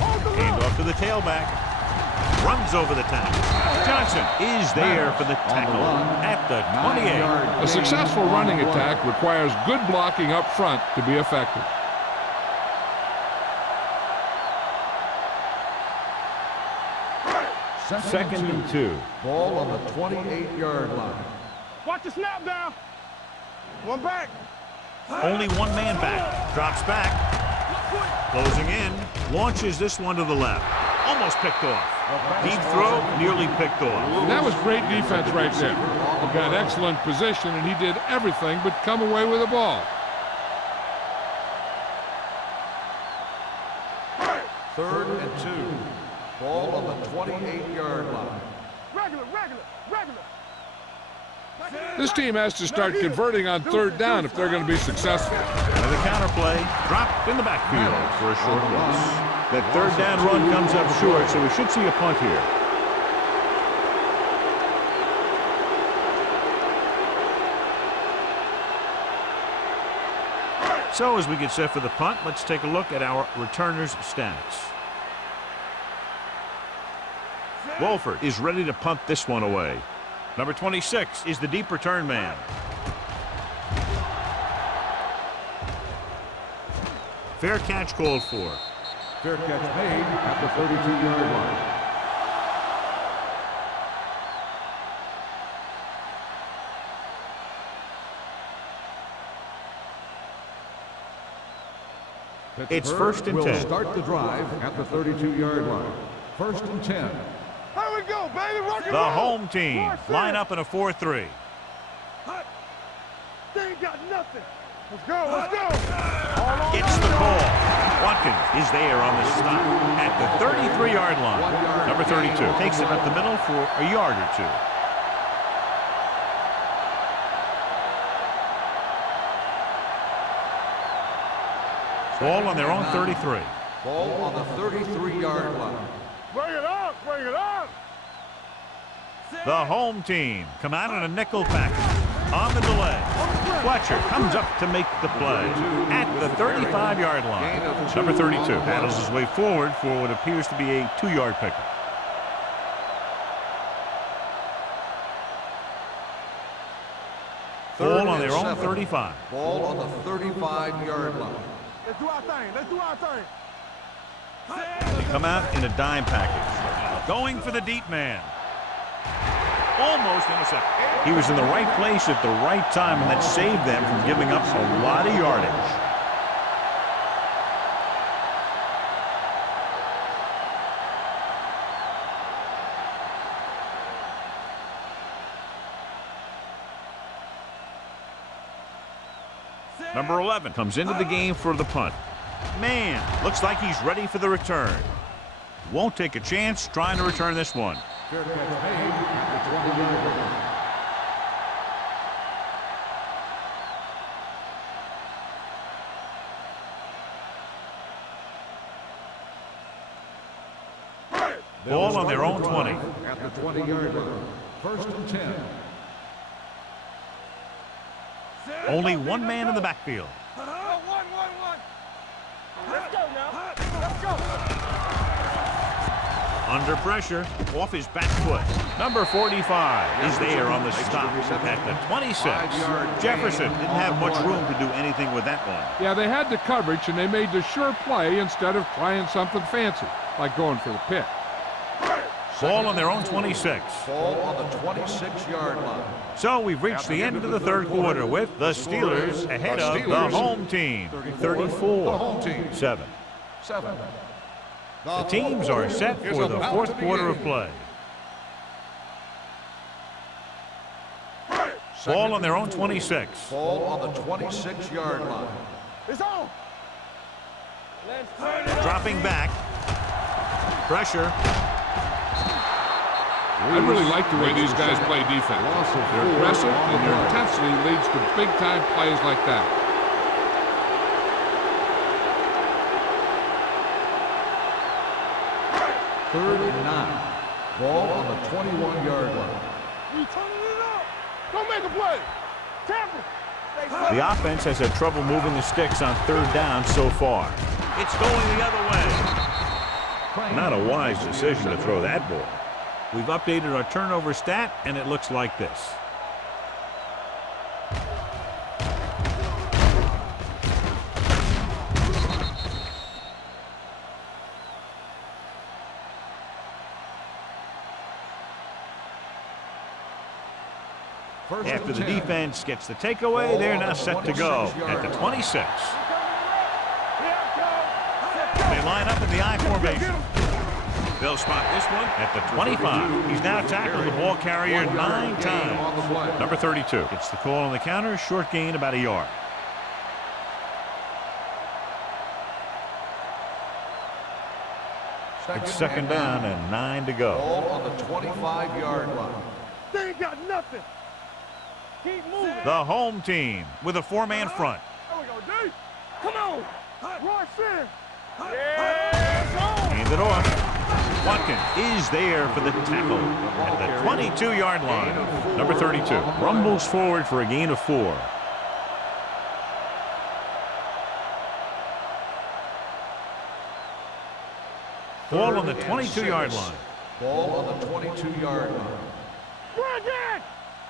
Hold the Hand off to the tailback. Runs over the tackle. Johnson is there for the tackle at the 28. A successful running attack requires good blocking up front to be effective. Second and 2. Ball on the 28-yard line. Watch the snap down. One back. Only one man back. Drops back. Closing in. Launches this one to the left. Almost picked off. Deep throw, nearly picked off. That was great defense right there. He got excellent position, and he did everything but come away with the ball. Third and 2. Ball on the 28-yard line. Regular. This team has to start converting on third down if they're going to be successful. Another counter play. Dropped in the backfield for a short loss. That third down run comes up short, so we should see a punt here. So as we get set for the punt, let's take a look at our returners' stats. Wolford is ready to punt this one away. Number 26 is the deep return man. Fair catch called for. Fair catch made at the 32-yard line. It's first and 10. Will start the drive at the 32-yard line. First and 10. Here we go, baby. Rock and The roll. home team line up in a 4-3. They ain't got nothing. Let's go. Gets the call. Watkins is there on the stop at the 33-yard line. Number 32 takes it up the middle for a yard or two. Ball on their own 33. Ball on the 33-yard line. Bring it up. The home team come out in a nickel package. On the delay, Fletcher comes up to make the play at the 35-yard line. Number 32 battles his way forward for what appears to be a 2-yard pickup. Ball on their own 35. Ball on the 35-yard line. Let's do our thing. They come out in a dime package. Going for the deep man. Almost intercepted. He was in the right place at the right time, and that saved them from giving up a lot of yardage. Number 11 comes into the game for the punt. Man, looks like he's ready for the return. Won't take a chance trying to return this one. Fair catch made at the 20-yard line. Ball on their own 20. At the 20-yard line. First and 10. Only one man in the backfield. One. Let's go now. Let's go. Under pressure, off his back foot. Number 45 is there on the stop at the 26. Jefferson didn't have much room to do anything with that one. Yeah, they had the coverage, and they made the sure play instead of trying something fancy, like going for the pick. Ball on their own 26. Ball on the 26-yard line. So we've reached the end of the third quarter with the Steelers ahead of the home team, 34-7. The teams are set for the fourth quarter of play. Ball on their own 26. Ball on the 26-yard line. It's on. Dropping back. Pressure. I really like the way these guys play defense. They're aggressive, and their intensity leads to big-time plays like that. Third and 9. Ball on the 21-yard line. We turning it up. Don't make a play. Tackle. The offense has had trouble moving the sticks on third down so far. It's going the other way. Not a wise decision to throw that ball. We've updated our turnover stat, and it looks like this. After the defense gets the takeaway, they're now set to go at the 26. They line up in the I formation. They'll spot this one at the 25. He's now tackled the ball carrier 9 times. Number 32 gets the call on the counter. Short gain about a yard. It's second down and 9 to go. Ball on the 25-yard line. They ain't got nothing. Keep moving. The home team with a 4-man front. There we go, D. Come on. Rush in. Yeah. Hand it off. Watkins is there for the tackle at the 22-yard line. Number 32 rumbles forward for a gain of 4. Ball on the 22-yard line. Ball on the 22-yard line. Run it.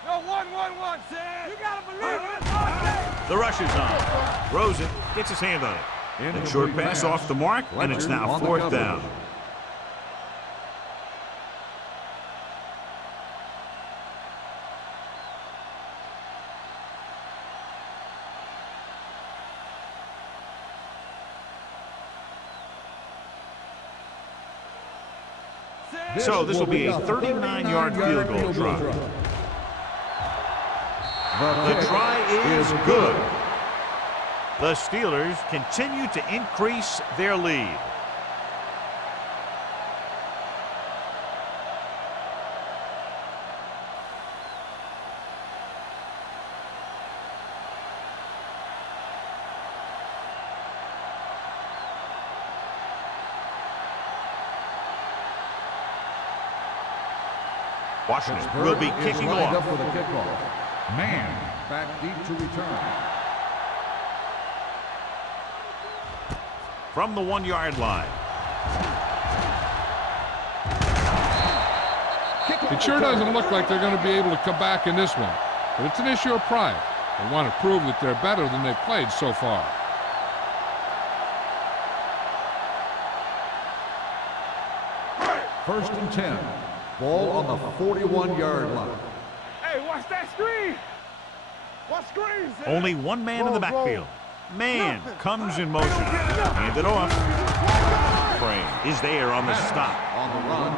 No, 1-1-1, Sam. You gotta believe it. The rush is on. Throws it, gets his hand on it. The short pass off the mark, and it's now 4th down. So this will be a 39-yard field goal try. The try is good. The Steelers continue to increase their lead. Washington will be kicking off. Up for the kickoff. Man back deep to return. From the 1-yard line. It sure doesn't look like they're going to be able to come back in this one, but it's an issue of pride. They want to prove that they're better than they've played so far. First and 10. Ball on the 41-yard line. Hey, watch that screen. What screen? Only one man in the backfield. Man comes in motion. Hand it off. Frame is there on the stop. On the run.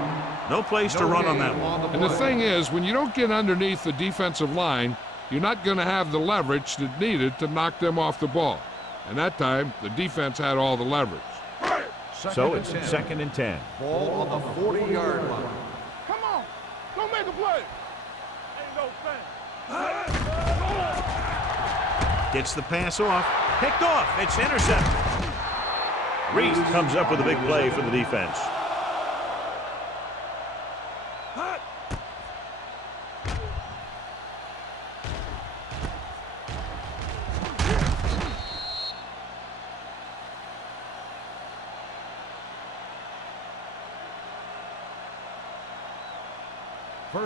No place to run on that one. And the thing is, when you don't get underneath the defensive line, you're not going to have the leverage that's needed to knock them off the ball. And that time, the defense had all the leverage. So it's 2nd and 10. Ball on the 40-yard line. Come on. Don't make a play. Ain't no thing. Gets the pass off. Picked off. It's intercepted. Reese comes up with a big play for the defense.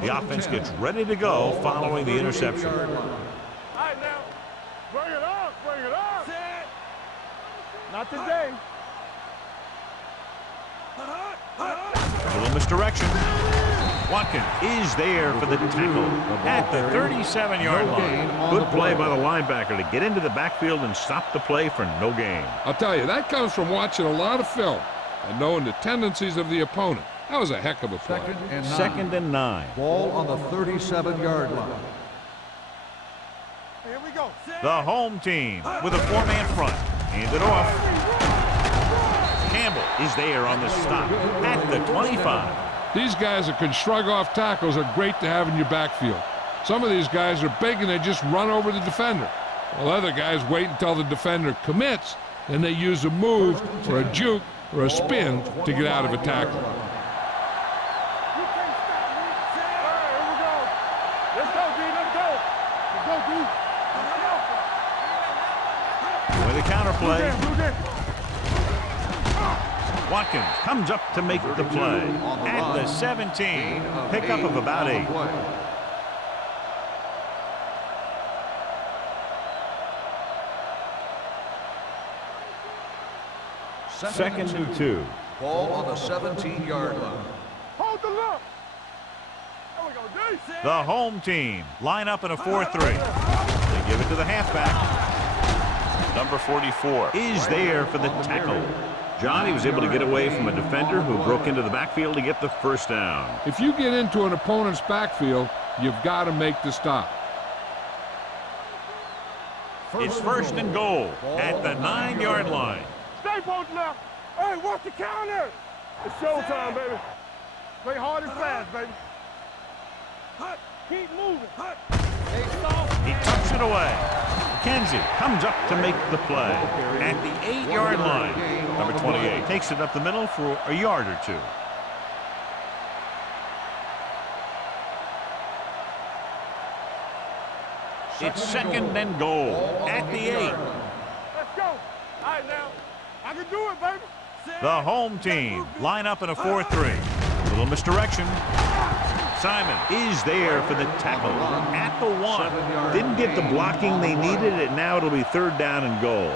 The offense gets ready to go following the interception. All right, now. Bring it up. Bring it up. Not today. A little misdirection. Watkins is there for the tackle at the 37-yard line. Good play by the linebacker to get into the backfield and stop the play for no gain. I'll tell you, that comes from watching a lot of film and knowing the tendencies of the opponent. That was a heck of a play. Second and 9. Ball on the 37-yard line. Here we go. The home team with a 4-man front. Hand it off. is there on the stop at the 25. These guys that can shrug off tackles are great to have in your backfield. Some of these guys are big and they just run over the defender, while other guys wait until the defender commits and they use a move or a juke or a spin to get out of a tackle. With a counter play. Watkins comes up to make the play at the 17. Pickup of about 8. Second and 2. Ball on the 17-yard line. Hold the look. There we go, D. The home team line up in a 4-3. They give it to the halfback. Number 44 is there for the tackle. John, he was able to get away from a defender who broke into the backfield to get the first down. If you get into an opponent's backfield, you've got to make the stop. It's first and goal at the 9-yard line. Stay both left. Hey, what's the counter? It's showtime, baby. Play hard and fast, baby. Keep moving. He tucks it away. McKenzie comes up to make the play at the 8-yard line. Number 28 takes it up the middle for a yard or 2. It's second and goal at the 8. Let's go. All right, now. I can do it, baby. The home team line up in a 4-3. Little misdirection. Simon is there for the tackle at the 1. Didn't get the blocking they needed, and now it'll be third down and goal.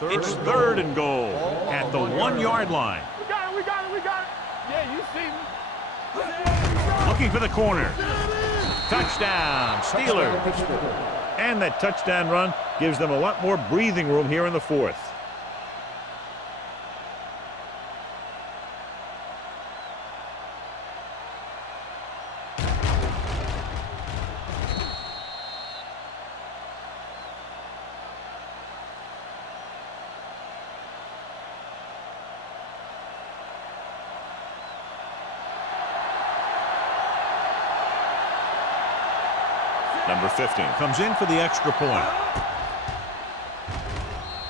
It's third and goal at the 1-yard line. We got it, we got it, we got it. Yeah, you see me. Looking for the corner. Touchdown, Steelers. And that touchdown run gives them a lot more breathing room here in the 4th. Number 15 comes in for the extra point.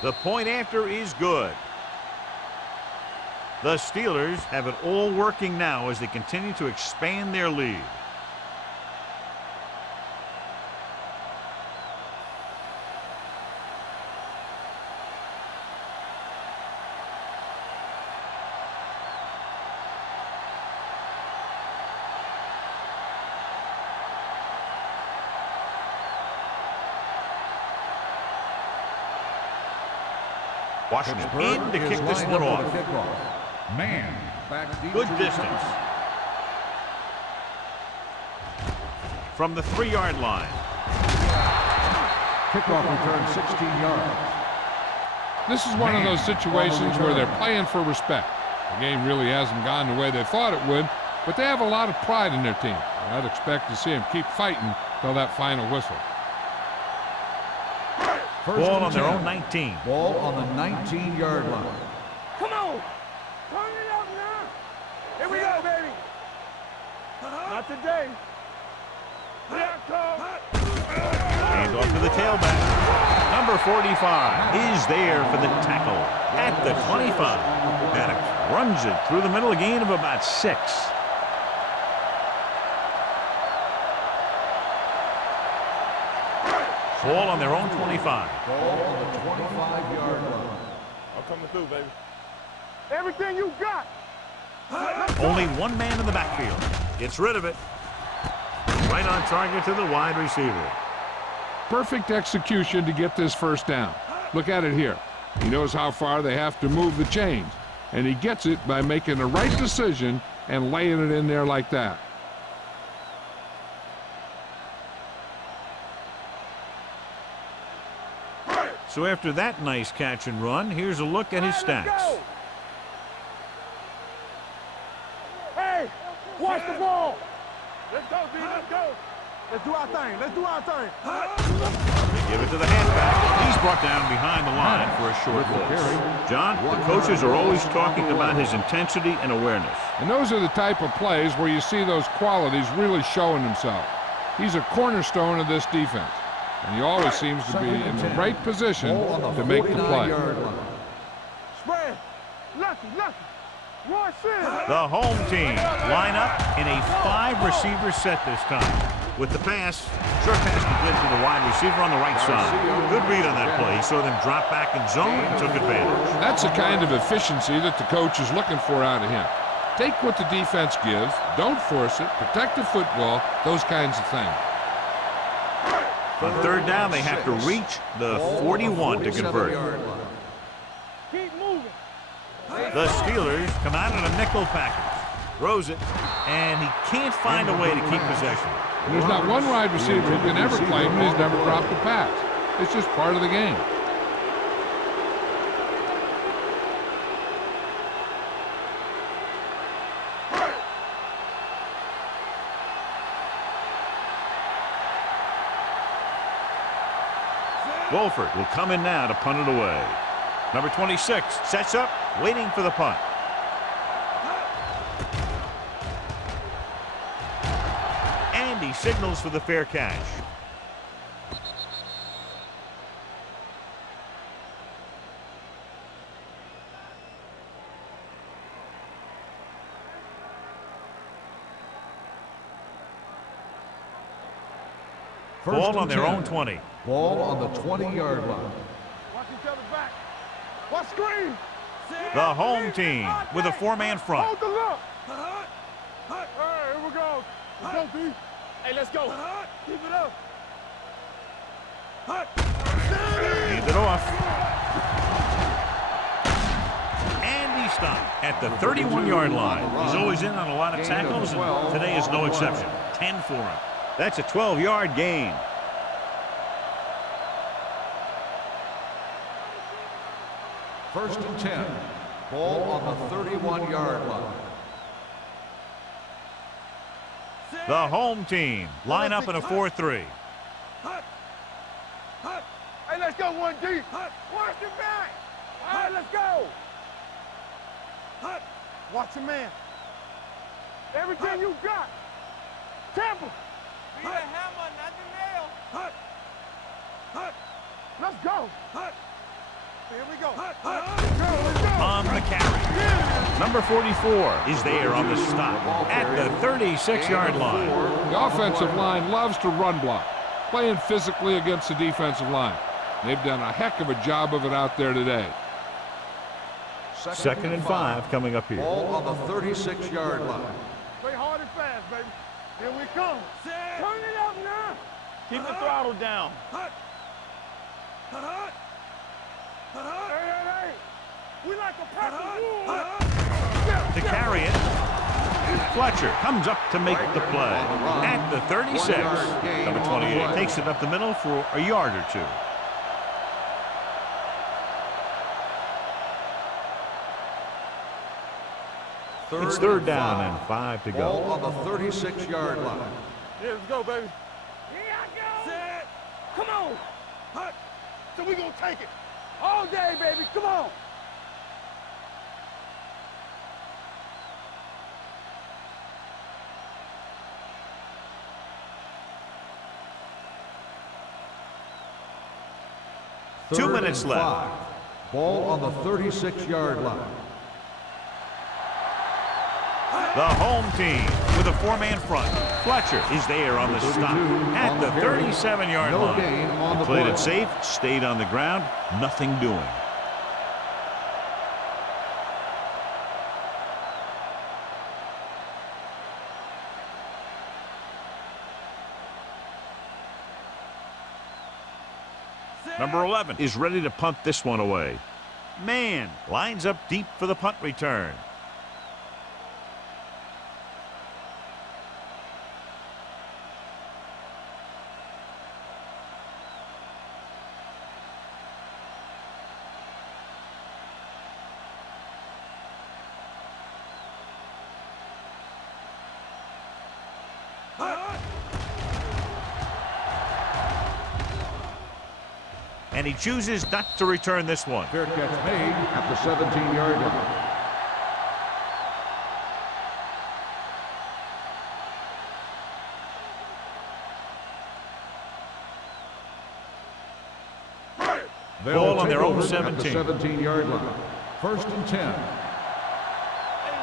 The point after is good. The Steelers have it all working now as they continue to expand their lead. Washington in to kick this one off. Man. Good distance. From the 3-yard line. Kickoff return 16 yards. This is one of those situations where they're playing for respect. The game really hasn't gone the way they thought it would, but they have a lot of pride in their team. I'd expect to see them keep fighting till that final whistle. Ball on their own 19. Ball on the 19-yard line. Come on. Turn it up now. Here we go, baby. Not today. Here it comes. Hand off to the tailback. Number 45 is there for the tackle at the 25. Maddox runs it through the middle, a gain of about 6. Ball on their own 25. Ball on the 25-yard line. I'm coming through, baby. Everything you got. Only one man in the backfield. Gets rid of it. Right on target to the wide receiver. Perfect execution to get this first down. Look at it here. He knows how far they have to move the chains, and he gets it by making the right decision and laying it in there like that. So after that nice catch and run, here's a look at his stats. Hey, watch the ball. Let's go, B. Let's go. Let's do our thing. Let's do our thing. Give it to the halfback. He's brought down behind the line for a short loss. John, the coaches are always talking about his intensity and awareness. And those are the type of plays where you see those qualities really showing himself. He's a cornerstone of this defense, and he always seems to be in the right position to make the play. Spread. Lucky. The home team line up in a 5-receiver set this time. With the pass, short pass complete to the wide receiver on the right side. Good read on that play. He saw them drop back in zone and took advantage. That's the kind of efficiency that the coach is looking for out of him. Take what the defense gives, don't force it, protect the football, those kinds of things. On third down, they have to reach the 41 to convert. Keep moving. The Steelers come out in a nickel package. Throws it, and he can't find a way to keep possession. There's not one wide receiver who can ever claim he's never dropped a pass. It's just part of the game. Wolford will come in now to punt it away. Number 26 sets up, waiting for the punt. And he signals for the fair catch. Ball on their own 20. Ball on the 20-yard line. Watch each other back. Watch screen. The home team with a 4-man front. Hold the look. All right, here we go. Let's go, D. Hey, let's go. Keep it up. Leave it off. And he stopped at the 31-yard line. He's always in on a lot of tackles, and today is no exception. 10 for him. That's a 12-yard gain. First and 10. Ball on the 31-yard line. The home team line up in a 4-3. Hey, let's go, 1D. Watch your back. All right, let's go. Watch your man. Everything you got. Temple. Be the hammer, not the nail. Let's go. Here we go. On the carry. Number 44 is there on the stop at the 36-yard line. The offensive line loves to run block, playing physically against the defensive line. They've done a heck of a job of it out there today. Second and 5 coming up here. Ball on the 36-yard line. Play hard and fast, baby. Here we come. Turn it up now. Keep the throttle down. Hey. We like a pack of wolves. To carry it, Fletcher comes up to make the play at the 36. Number 28 takes it up the middle for a yard or two. It's third down and 5 to Ball go. on the 36-yard line. Yeah, let's go, baby. Here I go. Set. Come on. Hut. So we gonna take it all day, baby. Come on. Two Third minutes and left. 5. Ball on the 36-yard line. The home team with a 4-man front. Fletcher is there on the stop at the 37-yard No line. gain on the Played play. it safe, stayed on the ground, nothing doing. Number 11 is ready to punt this one away. Man lines up deep for the punt return. and he chooses not to return this one. Fair catch made at the 17-yard line. Ball on their own 17. At the 17-yard line. 1st and 10. Ain't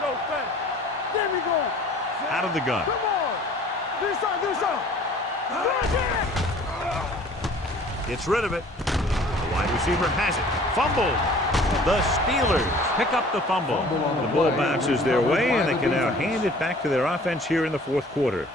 no thing. There we go. Out of the gun. Come on. This side, this side. Gets rid of it. The wide receiver has it. Fumbled. The Steelers pick up the fumble. The ball bounces their way, and they can now hand it back to their offense here in the 4th quarter.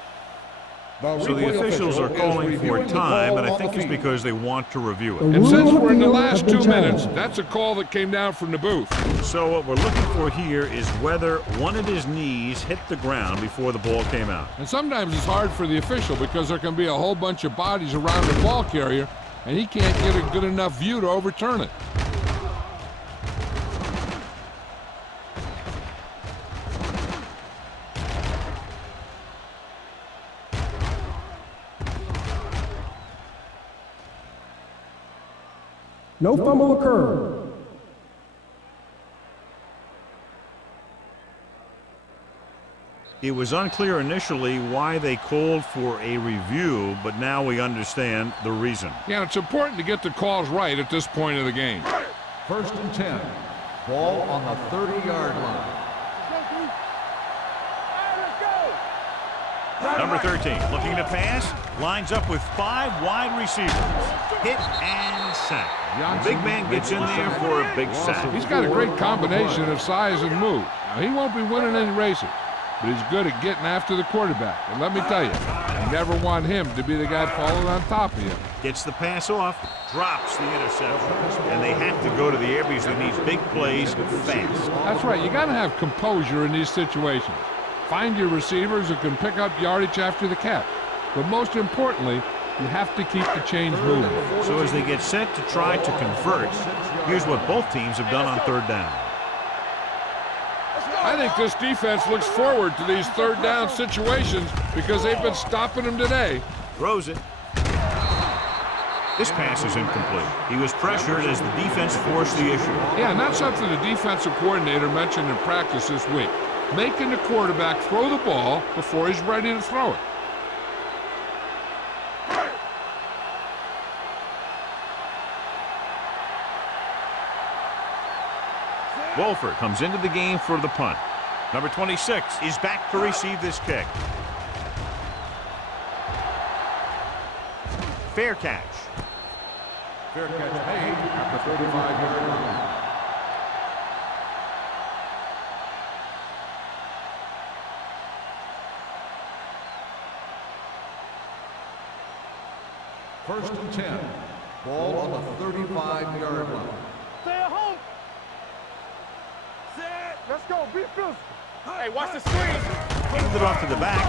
So the officials are calling for time, and I think it's because they want to review it. And since we're in the last 2 minutes, that's a call that came down from the booth. So what we're looking for here is whether one of his knees hit the ground before the ball came out. And sometimes it's hard for the official because there can be a whole bunch of bodies around the ball carrier, and he can't get a good enough view to overturn it. No fumble occurred. It was unclear initially why they called for a review, but now we understand the reason. Yeah, it's important to get the calls right at this point of the game. 1st and 10. Ball on the 30-yard line. Number 13, looking to pass, lines up with 5 wide receivers. Hit and sack. The big man gets in there for a big sack. He's got a great combination of size and move. Now, he won't be winning any races, but he's good at getting after the quarterback. And let me tell you, you never want him to be the guy falling on top of you. Gets the pass off, drops the interception, and they have to go to the air because they need big plays fast. That's right. You got to have composure in these situations. Find your receivers who can pick up yardage after the catch. But most importantly, you have to keep the chains moving. So as they get set to try to convert, here's what both teams have done on 3rd down. I think this defense looks forward to these 3rd down situations because they've been stopping them today. Throws it. This pass is incomplete. He was pressured as the defense forced the issue. Yeah, and that's something the defensive coordinator mentioned in practice this week. Making the quarterback throw the ball before he's ready to throw it. Wolford comes into the game for the punt. Number 26 is back to receive this kick. Fair catch. Fair catch made at the 35-yard line. First and 10. Ball on the 35-yard line. Stay at home. Let's go. Be physical. Hey, watch the screen. Hands it off to the back.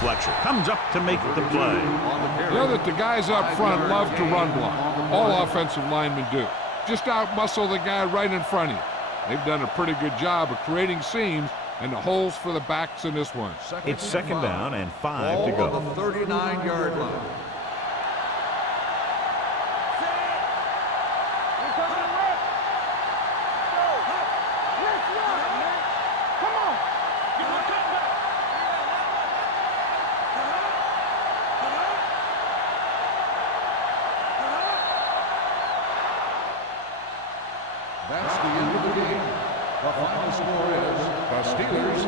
Fletcher comes up to make the play. You know that the guys up front love to run block. All offensive linemen do. Just out-muscle the guy right in front of you. They've done a pretty good job of creating seams and the holes for the backs in this one. It's 2nd down and 5 to go. Ball on the 39-yard line. That's the end of the game. The final score is the Steelers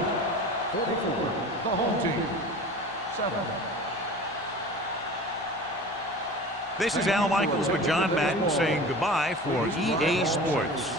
44, the home team 7. This is Al Michaels with John Madden saying goodbye for EA Sports.